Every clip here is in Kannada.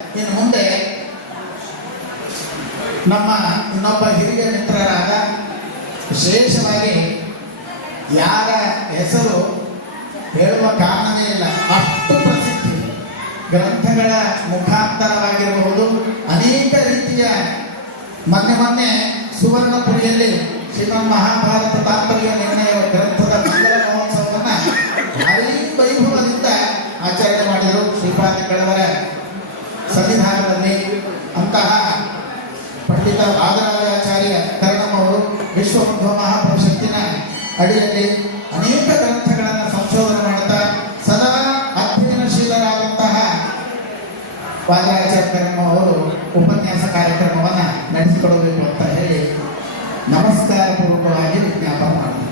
ಇನ್ನು ಮುಂದೆ ನಮ್ಮ ಇನ್ನೊಬ್ಬ ಹಿರಿಯ ಮಿತ್ರರಾದ ವಿಶೇಷವಾಗಿ ಯಾರ ಹೆಸರು ಹೇಳುವ ಕಾರಣವೇ ಇಲ್ಲ, ಅಷ್ಟು ಪ್ರಸಿದ್ಧಿ ಗ್ರಂಥಗಳ ಮುಖಾಂತರವಾಗಿರಬಹುದು. ಅನೇಕ ರೀತಿಯ ಮೊನ್ನೆ ಸುವರ್ಣಪುರಿಯಲ್ಲಿ ಶ್ರೀಮನ್ ಮಹಾಭಾರತ ತಾತ್ಪರ್ಯ ನಿರ್ಣಯ ಗ್ರಂಥದ ಮಂಗಲ ಮಹೋತ್ಸವವನ್ನು ಭಾರೀ ವೈಭವದಿಂದ ಆಚರಣೆ ಮಾಡಿದರು. ಶ್ರೀಪಾದಂಗಳವರ ಸನ್ನಿಧಾನದಲ್ಲಿ ಅಂತಹ ಪಂಡಿತ ವಾದರಾಜಾಚಾರ್ಯ ಕರ್ಣಮವರು ವಿಶ್ವಬಂಧು ಮಹಾಪರಿಷತ್ತಿನ ಅಡಿಯಲ್ಲಿ ಅನೇಕ ಗ್ರಂಥಗಳನ್ನು ಸಂಶೋಧನೆ ಮಾಡುತ್ತಾ ಸದಾ ಅಧ್ಯಯನಶೀಲರಾದಂತಹ ವಾದರಾಜಾಚಾರ್ಯ ಕರ್ಣಮವರು ಉಪನ್ಯಾಸ ಕಾರ್ಯಕ್ರಮವನ್ನು ನಡೆಸಿಕೊಡಬೇಕು ಅಂತ ಹೇಳಿ ನಮಸ್ಕಾರ ಪೂರ್ವಕವಾಗಿ ವಿಜ್ಞಾಪನೆ ಮಾಡಿದರು.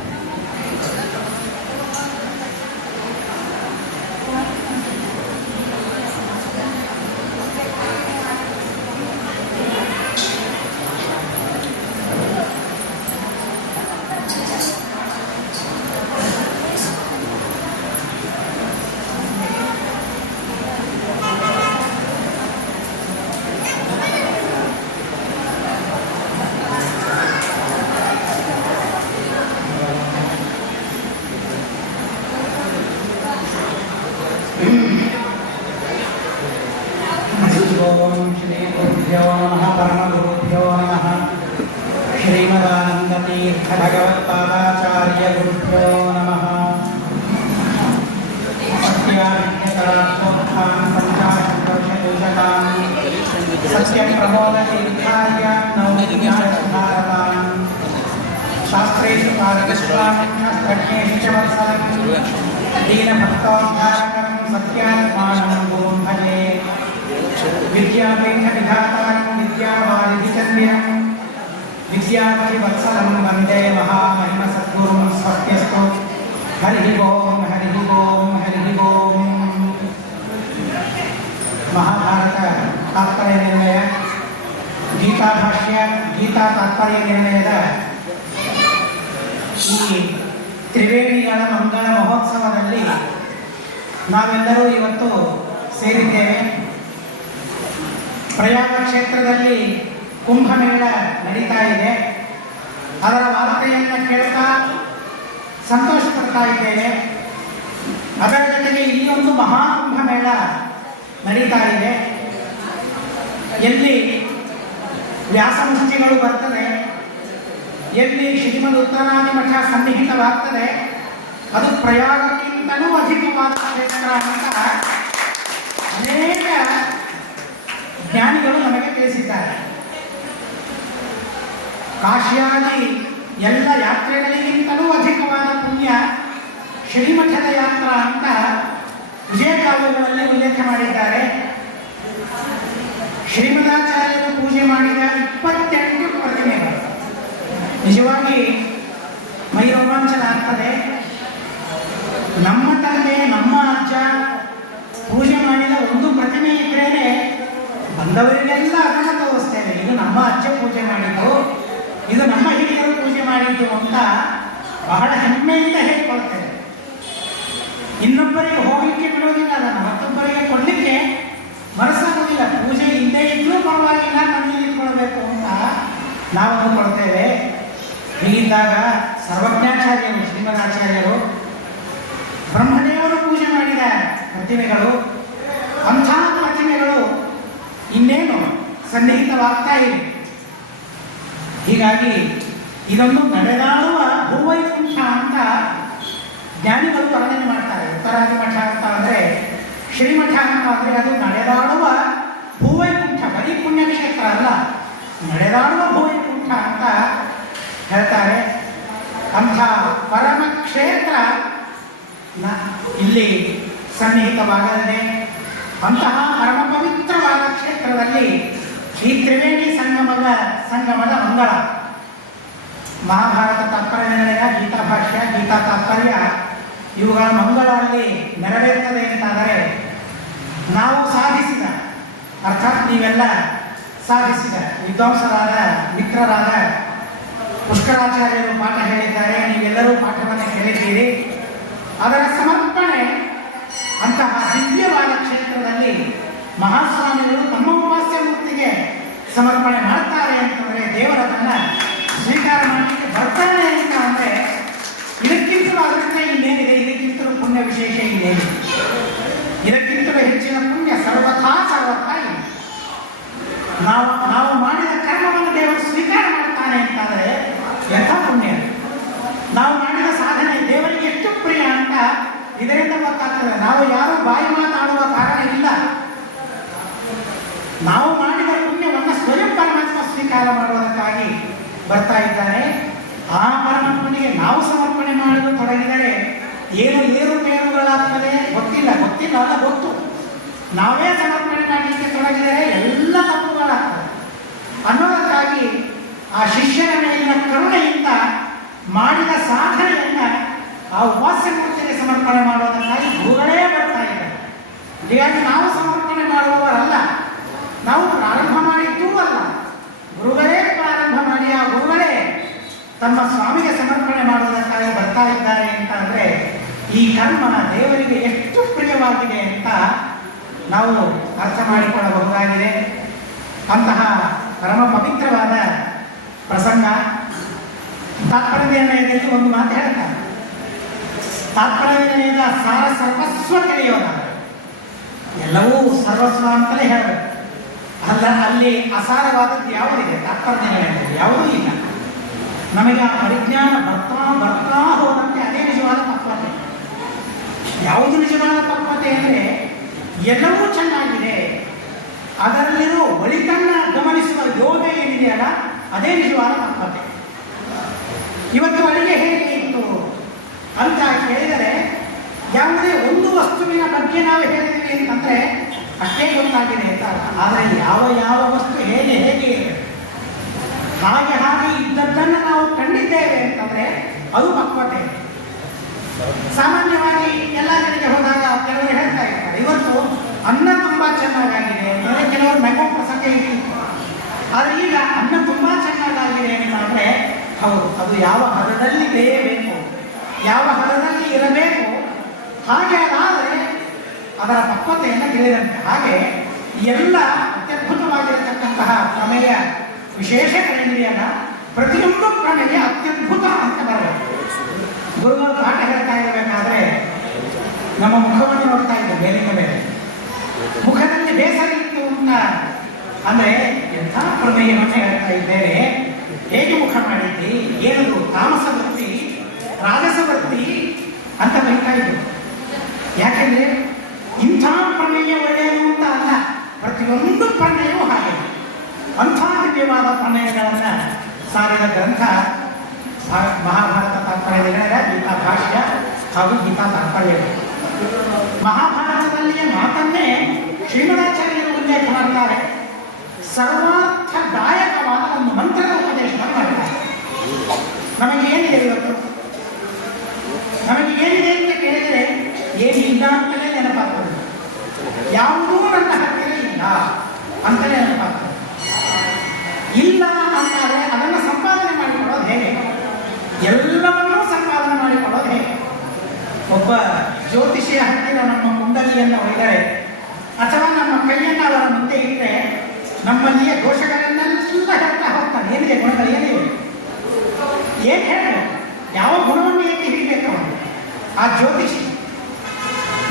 ओम श्री गुरुभ्यो नमः परमगुरुभ्यो नमः श्रीमदानंदतीर्थ भगवत्पादाचार्य गुरुभ्यो नमः सत्याविद्यकरात्मोत्थान पंचाशतवर्षदूषकान् सत्यप्रबोधतीर्थार्य नवज्ञानसुधारकान् शास्त्रेषु पारगस्वामिन्यस्त्रज्ञेषु च वत्सलं दीनभक्तोद्धारकं सत्यात्मानं गुरुं भजे विद्यापीठविधातारं विद्यावारिधिचन्द्रिरं विद्यापरिवत्सलं वन्दे महामहिमसद्गुरुं स्वस्त्यस्तु। हरिः ओम हरिः ओम हरिः ओम। महाभारत तात्पर्य निर्णय गीता भाष्य गीता तात्पर्य निर्णयದ ಈ ತ್ರಿವೇಣಿಗಳ ಮಂಗಳ ಮಹೋತ್ಸವದಲ್ಲಿ ನಾವೆಲ್ಲರೂ ಇವತ್ತು ಸೇರಿದ್ದೇವೆ. ಪ್ರಯಾಗ ಕ್ಷೇತ್ರದಲ್ಲಿ ಕುಂಭಮೇಳ ನಡೀತಾ ಇದೆ. ಅದರ ವಾರ್ತೆಯನ್ನು ಕೇಳ್ತಾ ಸಂತೋಷ ಪಡ್ತಾ ಇದ್ದೇವೆ. ಅದರ ಜೊತೆಗೆ ಇಲ್ಲಿ ಒಂದು ಮಹಾಕುಂಭಮೇಳ ನಡೀತಾ ಇದೆ, ಎಲ್ಲಿ ವ್ಯಾಸಮುಷ್ಟಿಗಳು ಬರ್ತದೆ, ಎಲ್ಲಿ ಶ್ರೀಮದ್ ಉತ್ತರಾದಿ ಮಠ ಸನ್ನಿಹಿತವಾಗ್ತದೆ. ಅದು ಪ್ರಯಾಗಕ್ಕಿಂತಲೂ ಅಧಿಕವಾದ ಕ್ಷೇತ್ರ ಅಂತ ಅನೇಕ ಜ್ಞಾನಿಗಳು ನಮಗೆ ತಿಳಿಸಿದ್ದಾರೆ. ಕಾಶಿಯಾದಿ ಎಲ್ಲ ಯಾತ್ರೆಗಳಿಗಿಂತಲೂ ಅಧಿಕವಾದ ಪುಣ್ಯ ಶ್ರೀಮಠದ ಯಾತ್ರಾ ಅಂತ ವಿಜಯಕಾವ್ಯಗಳಲ್ಲಿ ಉಲ್ಲೇಖ ಮಾಡಿದ್ದಾರೆ. ಶ್ರೀಮದಾಚಾರ್ಯರು ಪೂಜೆ ಮಾಡಿದ 28 ಪ್ರತಿಮೆಗಳು ನಿಜವಾಗಿ ಮೈ ರೋಮಾಂಚನ ಆಗ್ತದೆ. ನಮ್ಮ ತಂದೆ ನಮ್ಮ ಅಜ್ಜ ಪೂಜೆ ಮಾಡಿದ ಒಂದು ಪ್ರತಿಮೆ ಇದ್ರೇನೆ ಬಂದವರಿಗೆಲ್ಲ ಅದನ್ನು ತೋರಿಸ್ತೇವೆ, ಇದು ನಮ್ಮ ಅಜ್ಜ ಪೂಜೆ ಮಾಡಿದ್ದು, ಇದು ನಮ್ಮ ಹಿರಿಯರು ಪೂಜೆ ಮಾಡಿದ್ದು ಅಂತ ಬಹಳ ಹೆಮ್ಮೆಯಿಂದ ಹೇಳ್ಕೊಳ್ತೇವೆ. ಇನ್ನೊಬ್ಬರಿಗೆ ಹೋಗಲಿಕ್ಕೆ ಬಿಡೋದಿಲ್ಲ, ಅದನ್ನು ಮತ್ತೊಬ್ಬರಿಗೆ ಕೊಡಲಿಕ್ಕೆ ಮನಸ್ಸಾಗೋದಿಲ್ಲ. ಪೂಜೆ ಹಿಂದೆ ಇದ್ರೂ ಪರವಾಗಿಲ್ಲ, ನಮಗೆ ಇಟ್ಕೊಳ್ಬೇಕು ಅಂತ ನಾವು ಅಂದುಕೊಳ್ತೇವೆ. ಹೀಗಿದ್ದಾಗ ಸರ್ವಜ್ಞಾಚಾರ್ಯರು ಶ್ರೀಮದಾಚಾರ್ಯರು ಬ್ರಹ್ಮದೇವರು ಪೂಜೆ ಮಾಡಿದ ಪ್ರತಿಮೆಗಳು, ಅಂಥ ಪ್ರತಿಮೆಗಳು ಇನ್ನೇನು ಸನ್ನಿಹಿತವಾಗ್ತಾ ಇವೆ. ಹೀಗಾಗಿ ಇದೊಂದು ನಡೆದಾಡುವ ಭೂವೈಕುಂಠ ಅಂತ ಜ್ಞಾನಿಗಳು ವರ್ಣನೆ ಮಾಡ್ತಾರೆ. ಉತ್ತರಾದಿ ಮಠ ಅಂತ ಅಂದರೆ ಶ್ರೀಮಠ ಅಂತ ಅಂದರೆ ಅದು ನಡೆದಾಡುವ ಭೂವೈಕುಂಠ, ಬರೀ ಪುಣ್ಯಕ್ಷೇತ್ರ ಅಲ್ಲ, ನಡೆದಾಡುವ ಭೂವೈಕುಂಠ ಅಂತ ಹೇಳ್ತಾರೆ. ಅಂಥ ಪರಮ ಕ್ಷೇತ್ರ ಇಲ್ಲಿ ಸನ್ನಿಹಿತವಾಗಲಿದೆ. ಅಂತಹ ಪರಮ ಪವಿತ್ರವಾದ ಕ್ಷೇತ್ರದಲ್ಲಿ ಈ ತ್ರಿವೇಣಿ ಸಂಗಮದ ಮಂಗಳ ಮಹಾಭಾರತ ತಾತ್ಪರ್ಯ ನಿರ್ಣಯ, ಗೀತಾ ಭಾಷ್ಯ, ಗೀತಾ ತಾತ್ಪರ್ಯ ಇವುಗಳ ಮಂಗಳ ಅಲ್ಲಿ ನೆರವೇರ್ತದೆ ಅಂತಾದರೆ ನಾವು ಸಾಧಿಸಿದ, ಅರ್ಥಾತ್ ನೀವೆಲ್ಲ ಸಾಧಿಸಿದ ವಿದ್ವಾಂಸರಾದ ಮಿತ್ರರಾದ ಪುಷ್ಕರಾಚಾರ್ಯರು ಪಾಠ ಹೇಳಿದ್ದಾರೆ, ನೀವೆಲ್ಲರೂ ಪಾಠವನ್ನು ಕೇಳಿದ್ದೀರಿ. ಅದರ ಸಮರ್ಪಣೆ ಅಂತಹ ದಿವ್ಯವಾದ ಕ್ಷೇತ್ರದಲ್ಲಿ ಮಹಾಸ್ವಾಮಿಗಳು ತಮ್ಮ ಉಪಾಸ್ಯ ಮೂರ್ತಿಗೆ ಸಮರ್ಪಣೆ ಮಾಡ್ತಾರೆ ಅಂತಂದರೆ ದೇವರನ್ನ ಸ್ವೀಕಾರ ಮಾಡಲಿಕ್ಕೆ ಬರ್ತಾನೆ ಅಂತ ಅಂದರೆ ಇದಕ್ಕಿಂತಲೂ ಅದೃಷ್ಟ ಇನ್ನೇನಿದೆ, ಇದಕ್ಕಿಂತಲೂ ಪುಣ್ಯ ವಿಶೇಷ ಇನ್ನೇನಿದೆ, ಇದಕ್ಕಿಂತಲೂ ಹೆಚ್ಚಿನ ಪುಣ್ಯ ಸರ್ವಥಾ ಇದೆ. ನಾವು ಮಾಡಿದ ಕರ್ಮವನ್ನು ದೇವರು ಸ್ವೀಕಾರ ಮಾಡ್ತಾನೆ ಅಂತಾದರೆ ಎಂಥ ಪುಣ್ಯ. ನಾವು ಮಾಡಿದ ಸಾಧನೆ ದೇವರಿಗೆ ಎಷ್ಟು ಪ್ರಿಯ ಅಂತ ಇದರಿಂದ ಗೊತ್ತಾಗ್ತದೆ. ನಾವು ಯಾರು ಬಾಯಿ ಮಾತಾಡುವ ಕಾರಣ ಇಲ್ಲ. ನಾವು ಮಾಡಿದ ಪುಣ್ಯವನ್ನು ಸ್ವಯಂ ಪರಮಾತ್ಮ ಸ್ವೀಕಾರ ಮಾಡುವುದಕ್ಕಾಗಿ ಬರ್ತಾ ಇದ್ದಾನೆ. ಆ ಪರಮಾತ್ಮನಿಗೆ ನಾವು ಸಮರ್ಪಣೆ ಮಾಡಲು ತೊಡಗಿದರೆ ಏನು ಏರುಪೇರುಗಳಾಗ್ತದೆ ಗೊತ್ತಿಲ್ಲ ಅಲ್ಲ ಗೊತ್ತು. ನಾವೇ ಸಮರ್ಪಣೆ ಮಾಡಲಿಕ್ಕೆ ತೊಡಗಿದರೆ ಎಲ್ಲ ತಪ್ಪುಗಳಾಗ್ತದೆ ಅನ್ನೋದಕ್ಕಾಗಿ ಆ ಶಿಷ್ಯನ ಮೇಲಿನ ಕರುಣೆಯಿಂದ ಮಾಡಿದ ಸಾಧನೆಯನ್ನ ಆ ಉಪಾಸ್ಯ ಮೂರ್ತಿಗೆ ಸಮರ್ಪಣೆ ಮಾಡೋದಕ್ಕಾಗಿ ಗುರುಗಳೇ ಬರ್ತಾ ಇದ್ದಾರೆ. ಹೀಗಾಗಿ ನಾವು ಸಮರ್ಪಣೆ ಮಾಡುವವರಲ್ಲ, ನಾವು ಪ್ರಾರಂಭ ಮಾಡಿದ್ದೂ ಅಲ್ಲ, ಗುರುಗಳೇ ಪ್ರಾರಂಭ ಮಾಡಿ ಆ ಗುರುಗಳೇ ತಮ್ಮ ಸ್ವಾಮಿಗೆ ಸಮರ್ಪಣೆ ಮಾಡುವುದಕ್ಕಾಗಿ ಬರ್ತಾ ಇದ್ದಾರೆ ಅಂತ ಅಂದರೆ ಈ ಕರ್ಮ ದೇವರಿಗೆ ಎಷ್ಟು ಪ್ರಿಯವಾಗಿದೆ ಅಂತ ನಾವು ಅರ್ಥ ಮಾಡಿಕೊಳ್ಳಬಹುದಾಗಿದೆ. ಅಂತಹ ಪರಮ ಪವಿತ್ರವಾದ ಪ್ರಸಂಗ. ತಾತ್ಪರ್ಯ ನಿರ್ಣಯದಲ್ಲಿ ಒಂದು ಮಾತು ಹೇಳ್ತಾರೆ. ತಾತ್ಪರ್ಯ ನಿರ್ಣಯದ ಸಾರ ಸರ್ವಸ್ವ ತಿಳಿಯೋದಾದರೆ ಎಲ್ಲವೂ ಸರ್ವಸ್ವ ಅಂತಲೇ ಹೇಳಬೇಕು. ಅಲ್ಲಿ ಅಸಾರವಾದದ್ದು ಯಾವುದಿದೆ ತಾತ್ಪರ್ಯ ನಿರ್ಣಯದಲ್ಲಿ? ಯಾವುದೂ ಇಲ್ಲ. ನಮಗೆ ಆ ಪರಿಜ್ಞಾನ ಬರ್ತಾ ಹೋದಂತೆ ಅದೇ ನಿಜವಾದ ಪಕ್ವತೆ. ಯಾವುದು ನಿಜವಾದ ಪಕ್ವತೆ ಅಂದರೆ ಎಲ್ಲವೂ ಚೆನ್ನಾಗಿದೆ, ಅದರಲ್ಲಿರೋ ಒಳಿತನ್ನ ಗಮನಿಸುವ ಯೋಗ ಏನಿದೆಯಲ್ಲ ಅದೇ ನಿಜವಾದ ಪಕ್ವತೆ. ಇವತ್ತು ಅಡಿಗೆ ಹೇಗೆ ಇತ್ತು ಅಂತ ಕೇಳಿದರೆ ಯಾವುದೇ ಒಂದು ವಸ್ತುವಿನ ಬಗ್ಗೆ ನಾವು ಹೇಳಿದ್ದೀವಿ ಅಂತಂದರೆ ಅಷ್ಟೇ ಗೊತ್ತಾಗಿದೆ ಅಂತ. ಆದರೆ ಯಾವ ವಸ್ತು ಹೇಗೆ ಇದೆ ಹಾಗೆ ಇದ್ದದ್ದನ್ನು ನಾವು ಕಂಡಿದ್ದೇವೆ ಅಂತಂದರೆ ಅದು ಪಕ್ವತೆ. ಸಾಮಾನ್ಯವಾಗಿ ಎಲ್ಲ ಕಡೆಗೆ ಹೋದಾಗ ಕೆಲವರು ಹೇಳ್ತಾ ಇರ್ತಾರೆ ಇವತ್ತು ಅನ್ನ ತುಂಬ ಚೆನ್ನಾಗಾಗಿದೆ ಅಂದರೆ ಕೆಲವರು ಮೆಗೋ ಪ್ರಸಂಗ ಇತ್ತು. ಆದರೆ ಈಗ ಅನ್ನ ತುಂಬ ಚೆನ್ನಾಗಾಗಿದೆ ಅಂತಂದರೆ ಹೌದು, ಅದು ಯಾವ ಹದದಲ್ಲಿ ಬೇಯಬೇಕು, ಯಾವ ಹದದಲ್ಲಿ ಇರಬೇಕು, ಹಾಗೆ ಅದಾದರೆ ಅದರ ಪಕ್ವತೆಯನ್ನು ತಿಳಿದಂತೆ. ಹಾಗೆ ಎಲ್ಲ ಅತ್ಯದ್ಭುತವಾಗಿರತಕ್ಕಂತಹ ಪ್ರಮೇಯ ವಿಶೇಷಗಳೇನಿದೆಯಲ್ಲ ಪ್ರತಿಯೊಂದು ಪ್ರಮೇಯ ಅತ್ಯದ್ಭುತ ಅಂತ ಬರಬೇಕು. ಗುರುಗಳು ಪಾಠ ಹೇಳ್ತಾ ಇರಬೇಕಾದ್ರೆ ನಮ್ಮ ಮುಖವನ್ನು ನೋಡ್ತಾ ಇದ್ದ ಮೇಲಿನ ಮೇಲೆ ಮುಖದಲ್ಲಿ ಬೇಸರ ಇತ್ತು ಅಂತ ಅಂದರೆ ಎಂಥ ಪ್ರಮೇಯವನ್ನು ಹೇಳ್ತಾ ಇದ್ದೇವೆ, ಹೇಗೆ ಮುಖ ಮಾಡಿದ್ದಿ, ಏನದು ತಾಮಸ ವೃತ್ತಿ ರಾಜಸ ವೃತ್ತಿ ಅಂತ ಬರೀತಾ ಇದ್ರು. ಯಾಕೆಂದ್ರೆ ಇಂಥ ಪ್ರಮೇಯ ಒಳ್ಳೆಯದು ಅಂತ ಅಲ್ಲ, ಪ್ರತಿಯೊಂದು ಪ್ರಮೇಯವೂ ಹಾಗೆ. ಅಂಥ ದಿವ್ಯವಾದ ಪ್ರಮೇಯಗಳನ್ನು ಸಾರಿದ ಗ್ರಂಥ ಮಹಾಭಾರತ ತಾತ್ಪರ್ಯ ನಿರ್ಣಯ, ಗೀತಾ ಭಾಷ್ಯ ಹಾಗೂ ಗೀತಾ ತಾತ್ಪರ್ಯ. ಮಹಾಭಾರತದಲ್ಲಿಯ ಮಾತನ್ನೇ ಶ್ರೀಮದಾಚಾರ್ಯರು ಉಲ್ಲೇಖ ಮಾಡ್ತಾರೆ. ಸರ್ವಾರ್ಥದಾಯಕವಾದ ಒಂದು ಮಂತ್ರದ ಉಪದೇಶವನ್ನು ಮಾಡ್ತಾರೆ. ನಮಗೆ ಏನಿದೆ ಇವತ್ತು, ನಮಗೆ ಏನಿದೆ ಅಂತ ಕೇಳಿದರೆ ಏನಿಲ್ಲ ಅಂತಲೇ ನೆನಪಾಗ್ತದೆ. ಯಾವುದೂ ನನ್ನ ಹತ್ತಿರ ಇಲ್ಲ ಅಂತಲೇ ನೆನಪಾಗ್ತದೆ. ಇಲ್ಲ ಅಂತಾರೆ ಅದನ್ನು ಸಂಪಾದನೆ ಮಾಡಿಕೊಳ್ಳೋದು ಹೇಗೆ? ಎಲ್ಲವನ್ನೂ ಸಂಪಾದನೆ ಮಾಡಿಕೊಳ್ಳೋದು ಹೇಗೆ? ಒಬ್ಬ ಜ್ಯೋತಿಷಿಯ ಹತ್ತಿರ ನಮ್ಮ ಕುಂಡಲಿಯನ್ನು ಒಯ್ದರೆ ಅಥವಾ ನಮ್ಮ ಕೈಯನ್ನು ಅವರ ಮುಂದೆ ಇಟ್ಟರೆ ನಮ್ಮಲ್ಲಿಯ ದೋಷಗಳನ್ನೆಲ್ಲ ಹೇಳ್ತಾ ಹೋಗ್ತಾನೆ. ಏನಿದೆ ಗುಣಗಳು, ಏನಿವೆ, ಏನು ಹೇಳಬೇಕು, ಯಾವ ಗುಣವನ್ನು ಏಕೆ ಹಿಡಿಬೇಕು ಆ ಜ್ಯೋತಿಷಿ.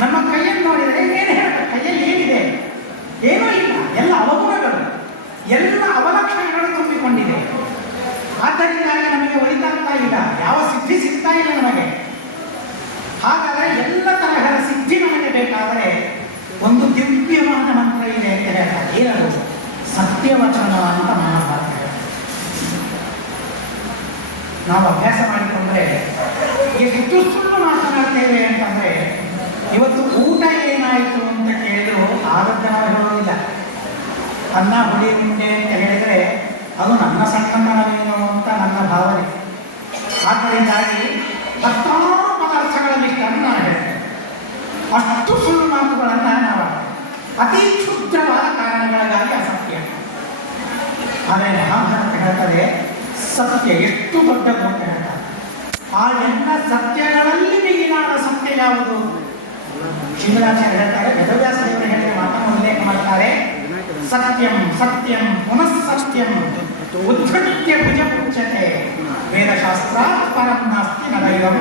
ನಮ್ಮ ಕೈಯನ್ನು ನೋಡಿದರೆ ಏನು ಹೇಳಬೇಕು, ಕೈಯಲ್ಲಿ ಏನಿದೆ, ಏನೂ ಇಲ್ಲ, ಎಲ್ಲ ಅವಗುಣಗಳು, ಎಲ್ಲ ಅವಲಕ್ಷಣಗಳು ತುಂಬಿಕೊಂಡಿದೆ. ಆದ್ದರಿಂದಾಗಿ ನಮಗೆ ಒಳಿತಾಗ್ತಾ ಇಲ್ಲ, ಯಾವ ಸಿದ್ಧಿ ಸಿಗ್ತಾ ಇಲ್ಲ ನಮಗೆ. ಹಾಗಾದರೆ ಎಲ್ಲ ತರಹದ ಸಿದ್ಧಿ ನಮಗೆ ಬೇಕಾದರೆ ಒಂದು ದಿವ್ಯವಾದ ಮಂತ್ರ ಇದೆ ಅಂತ ಹೇಳ್ತಾರೆ. ಏನದು? ಸತ್ಯವಚನ ಅಂತ ಮಹಾಭಾರತ. ನಾವು ಅಭ್ಯಾಸ ಮಾಡಿಕೊಂಡ್ರೆ ಎಷ್ಟು ಸುಳ್ಳು ಮಾತನಾಡ್ತೇವೆ ಅಂತಂದರೆ, ಇವತ್ತು ಊಟ ಏನಾಯಿತು ಅಂತ ಕೇಳಿದ್ರು ಆದದ್ದು ನಾವು ಹೇಳೋದಿಲ್ಲ. ಅನ್ನ ಹುಳಿ ಉಂಡೆ ಅಂತ ಹೇಳಿದರೆ ಅದು ನನ್ನ ಸಂಕಲ್ಪನವೇನು ಅಂತ ನನ್ನ ಭಾವನೆ. ಆದ್ದರಿಂದಾಗಿ ಹತ್ತಾರು ಪದಾರ್ಥಗಳಲ್ಲಿ ನಾನು ಹೇಳ್ತೇನೆ. ಅಷ್ಟು ಸುಳ್ಳು ಮಾತುಗಳನ್ನು ನಾವು ಅತಿ ಕ್ಷುದ್ರವಾದ ಕಾರಣಗಳಿಗಾಗಿ ಅಸತ್ಯ. ಆದರೆ ಮಹಾಭಾರತ ಹೇಳ್ತದೆ ಸತ್ಯ ಎಷ್ಟು ದೊಡ್ಡದು ಅಂತ ಹೇಳ್ತಾರೆ. ಆ ಎಲ್ಲ ಸತ್ಯಗಳಲ್ಲಿ ಮಿಗಿಲಾದ ಸತ್ಯ ಯಾವುದು? ಶ್ರೀಮದಾಚಾರ್ಯ ಹೇಳ್ತಾರೆ, ವೇದವ್ಯಾಸ ದೇವರು ಹೇಳಿದ ಮಾತನ್ನು ಉಲ್ಲೇಖ ಮಾಡ್ತಾರೆ. ಸತ್ಯಂ ಸತ್ಯಂ ಪುನಃ ಸತ್ಯಂ ಉದ್ಧತ್ಯ ಭುಜ ಮುಚ್ಚತೆ ವೇದಶಾಸ್ತ್ರಾತ್ ಪರಂ ನಾಸ್ತಿ ನದೈವಂ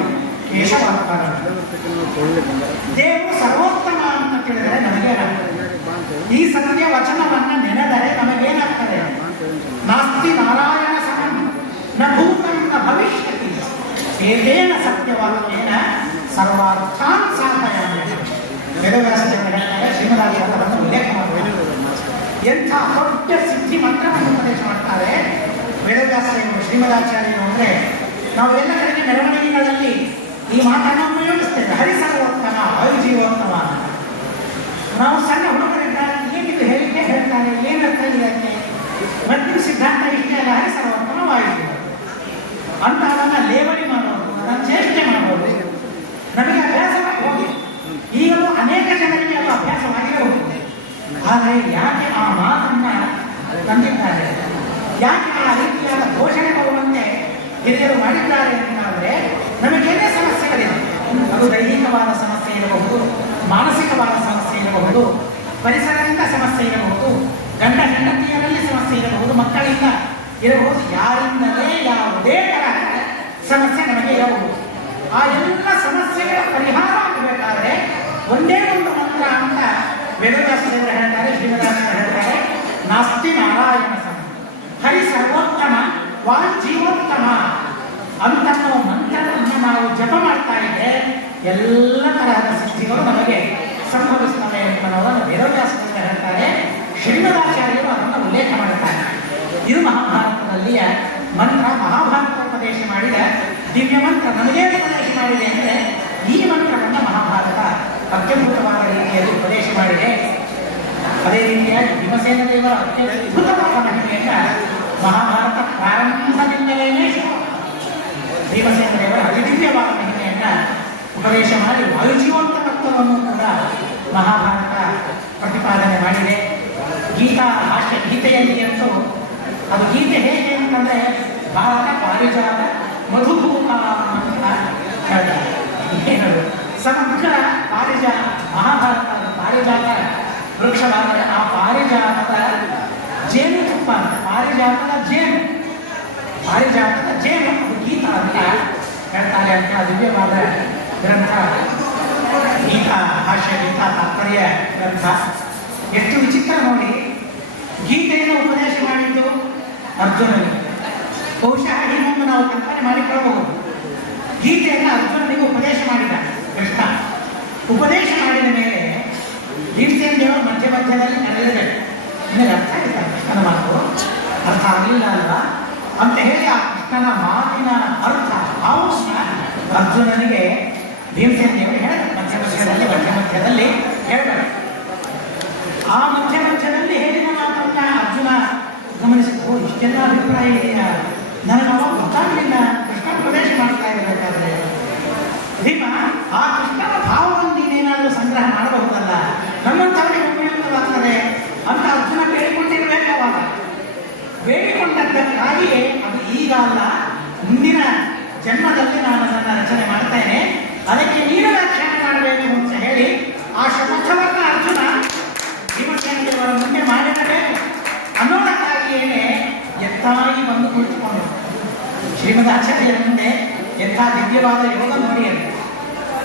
ಕೇಶವಾತ್ಮನ. ದೇವರು ಸರ್ವೋತ್ತಮ ಅಂತ ಕೇಳಿದರೆ ನಮಗೇನಾಗ್ತದೆ? ಈ ಸತ್ಯ ವಚನವನ್ನ ನೆನೆದರೆ ನಮಗೇನಾಗ್ತದೆ? ನಾಸ್ತಿ ನಾರಾಯಣ ಸಮಂ ನ ಭೂತಂ ನ ಭವಿಷ್ಯತಿ ಏತೇನ ಸತ್ಯವಾಕ್ಯೇನ ಸರ್ವಾರ್ಥಾನ್ ಸಾಧಯಾಮಿ. ವೇದವ್ಯಾಸದೇವರು ಹೇಳ್ತಾರೆ, ಶ್ರೀಮದಾಚಾರ್ಯರನ್ನು ಉಲ್ಲೇಖ ಮಾಡಬೇಕು. ಎಂಥ ದೊಡ್ಡ ಸಿದ್ಧಿ ಮಂತ್ರವನ್ನು ಉಪದೇಶ ಮಾಡ್ತಾರೆ ವೇದವ್ಯಾಸದೇವರು, ಶ್ರೀಮದಾಚಾರ್ಯರು. ಅಂದರೆ ನಾವು ಎಲ್ಲ ಕಡೆಗೆ ಮೆರವಣಿಗೆಗಳಲ್ಲಿ ಈ ಮಾತನ್ನು ಉಪಯೋಗಿಸ್ತೇವೆ, ಹರಿಸರ್ವೋತ್ತಮ ಹರಿಜೀವೋತ್ತಮ. ನಾವು ಸಣ್ಣ ಹುಡುಗರಿದ್ದಾರೆ, ಏನಿದು ಹೇಳಿಕೆ ಹೇಳ್ತಾರೆ, ಏನರ್ಥ ಇದಕ್ಕೆ? ಮಧ್ಯ ಸಿದ್ಧಾಂತ ಇಷ್ಟೇ ಅಲ್ಲ, ಹರಿಸರ್ವೋತ್ತಮ ವಾಯುಜೀವ ಅಂತ ಅದನ್ನು ಲೇವಡಿ ಮಾಡೋದು, ಅದನ್ನು ಚೇಷ್ಟೆ ಮಾಡೋದು ನಮಗೆ ಅಭ್ಯಾಸವಾಗಿ ಹೋಗಿ, ಈಗಲೂ ಅನೇಕ ಜನರಿಗೆ ಅದು ಅಭ್ಯಾಸವಾಗಿಯೇ ಹೋಗುತ್ತೆ. ಆದರೆ ಯಾಕೆ ಆ ಮಾತನ್ನ ತಂದಿದ್ದಾರೆ, ಯಾಕೆ ಆ ರೀತಿಯಾದ ಘೋಷಣೆ ಬರುವಂತೆ ಹಿರಿಯರು ಮಾಡಿದ್ದಾರೆ ಅಂತಂದರೆ, ನಮಗೇನೇ ಸಮಸ್ಯೆಗಳಿದೆ, ಅದು ದೈಹಿಕವಾದ ಸಮಸ್ಯೆ ಇರಬಹುದು, ಮಾನಸಿಕವಾದ ಸಮಸ್ಯೆ ಇರಬಹುದು, ಪರಿಸರದಿಂದ ಸಮಸ್ಯೆ ಇರಬಹುದು, ಗಂಡ ಹೆಂಡತಿಯರಲ್ಲಿ ಸಮಸ್ಯೆ ಇರಬಹುದು, ಮಕ್ಕಳಿಂದ ಇರಬಹುದು, ಯಾರಿಂದಲೇ ಯಾವುದೇ ತರಹ ಸಮಸ್ಯೆ ನಮಗೆ ಇರಬಹುದು. ಆ ಎಲ್ಲ ಸಮಸ್ಯೆಗಳ ಪರಿಹಾರ ಆಗಬೇಕಾದ್ರೆ ಒಂದೇ ಒಂದು ಮಂತ್ರ ಅಂತ ವೇದವ್ಯಾಸದೇವರು ಹೇಳ್ತಾರೆ, ಶ್ರೀಮದಾಚಾರ್ಯರು ಹೇಳ್ತಾರೆ, ನಾಸ್ತಿ ನಾರಾಯಣ ಸಮ ಹರಿ ಸರ್ವೋತ್ತಮ ವಾನ್ ಜೀವೋತ್ತಮ ಅಂತ ಮಂತ್ರವನ್ನು ನಾವು ಜಪ ಮಾಡ್ತಾ ಇದ್ದರೆ ಎಲ್ಲ ತರಹದ ಸೃಷ್ಟಿಗಳು ನಮಗೆ ಸಂಭವಿಸ್ತವೆ ಅಂತ ನಾವು ವೇದವ್ಯಾಸದೇವರು ಹೇಳ್ತಾರೆ. ಶ್ರೀಮದಾಚಾರ್ಯರು ಅದನ್ನು ಉಲ್ಲೇಖ ಮಾಡುತ್ತಾರೆ. ಇದು ಮಹಾಭಾರತದಲ್ಲಿಯ ಮಂತ್ರ. ಮಹಾಭಾರತ ಉಪದೇಶ ಮಾಡಿದ ದಿವ್ಯ ಮಂತ್ರ ನಮಗೆ ಉಪದೇಶ ಮಾಡಿದೆ ಅಂದರೆ ಈ ಮಂತ್ರವನ್ನು ಮಹಾಭಾರತ ಅತ್ಯದ್ಭುತವಾದ ರೀತಿಯಲ್ಲಿ ಉಪದೇಶ ಮಾಡಿದೆ. ಅದೇ ರೀತಿಯಾಗಿ ಭೀಮಸೇನ ದೇವರ ಅತ್ಯದ್ಭುತವಾದ ಮಹಿಮೆಯನ್ನು ಮಹಾಭಾರತ ಪ್ರಾರಂಭದಿಂದಲೇ ಭೀಮಸೇನ ದೇವರ ಅತಿದಿವ್ಯವಾದ ಮಹಿಮೆಯನ್ನು ಉಪದೇಶ ಮಾಡಿ ವಾಯುಜೀವಂತ ತತ್ವವನ್ನು ಕೂಡ ಮಹಾಭಾರತ ಪ್ರತಿಪಾದನೆ ಮಾಡಿದೆ. ಗೀತಾ ಭಾಷೆ ಗೀತೆಯಲ್ಲಿ ಅಂತೂ ಅದು ಗೀತೆ ಹೇಗೆ ಅಂತಂದರೆ ಭಾರತ ಪಾರಿಜಾತ ಮಧುಭೂತ ಅಂತ ಹೇಳ್ತಾರೆ. ಏನದು ಸಮಗ್ರ ಪಾರಿಜಾತ, ಮಹಾಭಾರತ ಪಾರಿಜಾತ ವೃಕ್ಷವಾದರೆ ಆ ಪಾರಿಜಾತದ ಜೇನು ತುಪ್ಪ, ಪಾರಿಜಾತದ ಜೇನು, ಪಾರಿಜಾತದ ಜೇನು ಅದು ಗೀತ ಅಂತ ಹೇಳ್ತಾರೆ ಅಂತ ದಿವ್ಯವಾದ ಗ್ರಂಥ ಗೀತಾ ಭಾಷೆ, ಗೀತಾ ತಾತ್ಪರ್ಯ ಗ್ರಂಥ. ಎಷ್ಟು ವಿಚಿತ್ರ ನೋಡಿ, ಗೀತೆಯನ್ನು ಉಪದೇಶ ಮಾಡಿದ್ದು ಅರ್ಜುನನಿಗೆ. ಬಹುಶಃ ಇನ್ನೊಂದು ನಾವು ಕಲ್ಪನೆ ಮಾಡಿಕೊಳ್ಳಬಹುದು, ಗೀತೆಯನ್ನು ಅರ್ಜುನನಿಗೆ ಉಪದೇಶ ಮಾಡಿದ ಕೃಷ್ಣ. ಉಪದೇಶ ಮಾಡಿದ ಮೇಲೆ ಭೀಮಸೇನ ದೇವರು ಮಧ್ಯ ಮಧ್ಯದಲ್ಲಿ ನಡೆಯಬೇಕು. ನಿಮಗೆ ಅರ್ಥ ಆಗಿದೆ ಕೃಷ್ಣನ ಮಾತು? ಅರ್ಥ ಆಗಲಿಲ್ಲ ಅಲ್ವಾ ಅಂತ ಹೇಳಿ ಆ ಕೃಷ್ಣನ ಮಾತಿನ ಅರ್ಥ ಭಾವನ ಅರ್ಜುನನಿಗೆ ಭೀಮಸೇನ ದೇವರು ಹೇಳಿದ ಮಧ್ಯ ಮಧ್ಯದಲ್ಲಿ ಹೇಳಬೇಕು. ಆ ಮಧ್ಯ ಮಧ್ಯದಲ್ಲಿ ಹೇಳಿದ ಮಾತನ್ನ ಅರ್ಜುನ ಗಮನಿಸಿದ್ರು. ಇಷ್ಟೆಲ್ಲ ಅಭಿಪ್ರಾಯ ಇದೆಯಾ, ನನಗೆ ಅವಾಗ ಗೊತ್ತಾಗಲಿಲ್ಲ, ಕೃಷ್ಣ ಪ್ರವೇಶ ಮಾಡ್ತಾ ಇರಬೇಕಾದ್ರೆ. ಭೀಮ ಆ ಕೃಷ್ಣನ ಭಾವವನ್ನು ನೀನೇನಾದರೂ ಸಂಗ್ರಹ ಮಾಡಬಹುದಲ್ಲ, ನಮ್ಮಂಥವರಿಗೆ ಉಪಯುಕ್ತವಾಗ್ತದೆ ಅಂತ ಅರ್ಜುನ ಬೇಡಿಕೊಂಡಿರಬೇಕು. ಅವಾಗ ಬೇಡಿಕೊಂಡದ್ದಕ್ಕಾಗಿಯೇ ಅದು ಈಗ ಅಲ್ಲ, ಮುಂದಿನ ಜನ್ಮದಲ್ಲಿ ನಾನು ಅದನ್ನು ರಚನೆ ಮಾಡ್ತೇನೆ, ಅದಕ್ಕೆ ನೀನು ವ್ಯಾಖ್ಯಾನ ಮಾಡಬೇಕು ಅಂತ ಹೇಳಿ ಆ ಶಪಥವನ್ನು ಅರ್ಜುನ ಭೀಮಸೇನ ದೇವರ ಮುಂದೆ ಮಾಡಿರಬೇಕು ಅನ್ನೋದಕ್ಕಾಗಿಯೇ ಎತ್ತಾಗಿ ಬಂದು ಕುಳಿತುಕೊಂಡು ಶ್ರೀಮದಾಚಾರ್ಯರ ಮುಂದೆ ಎಂಥ ದಿವ್ಯವಾದ ಯೋಗ ನೋಡಿ ಅಂತ.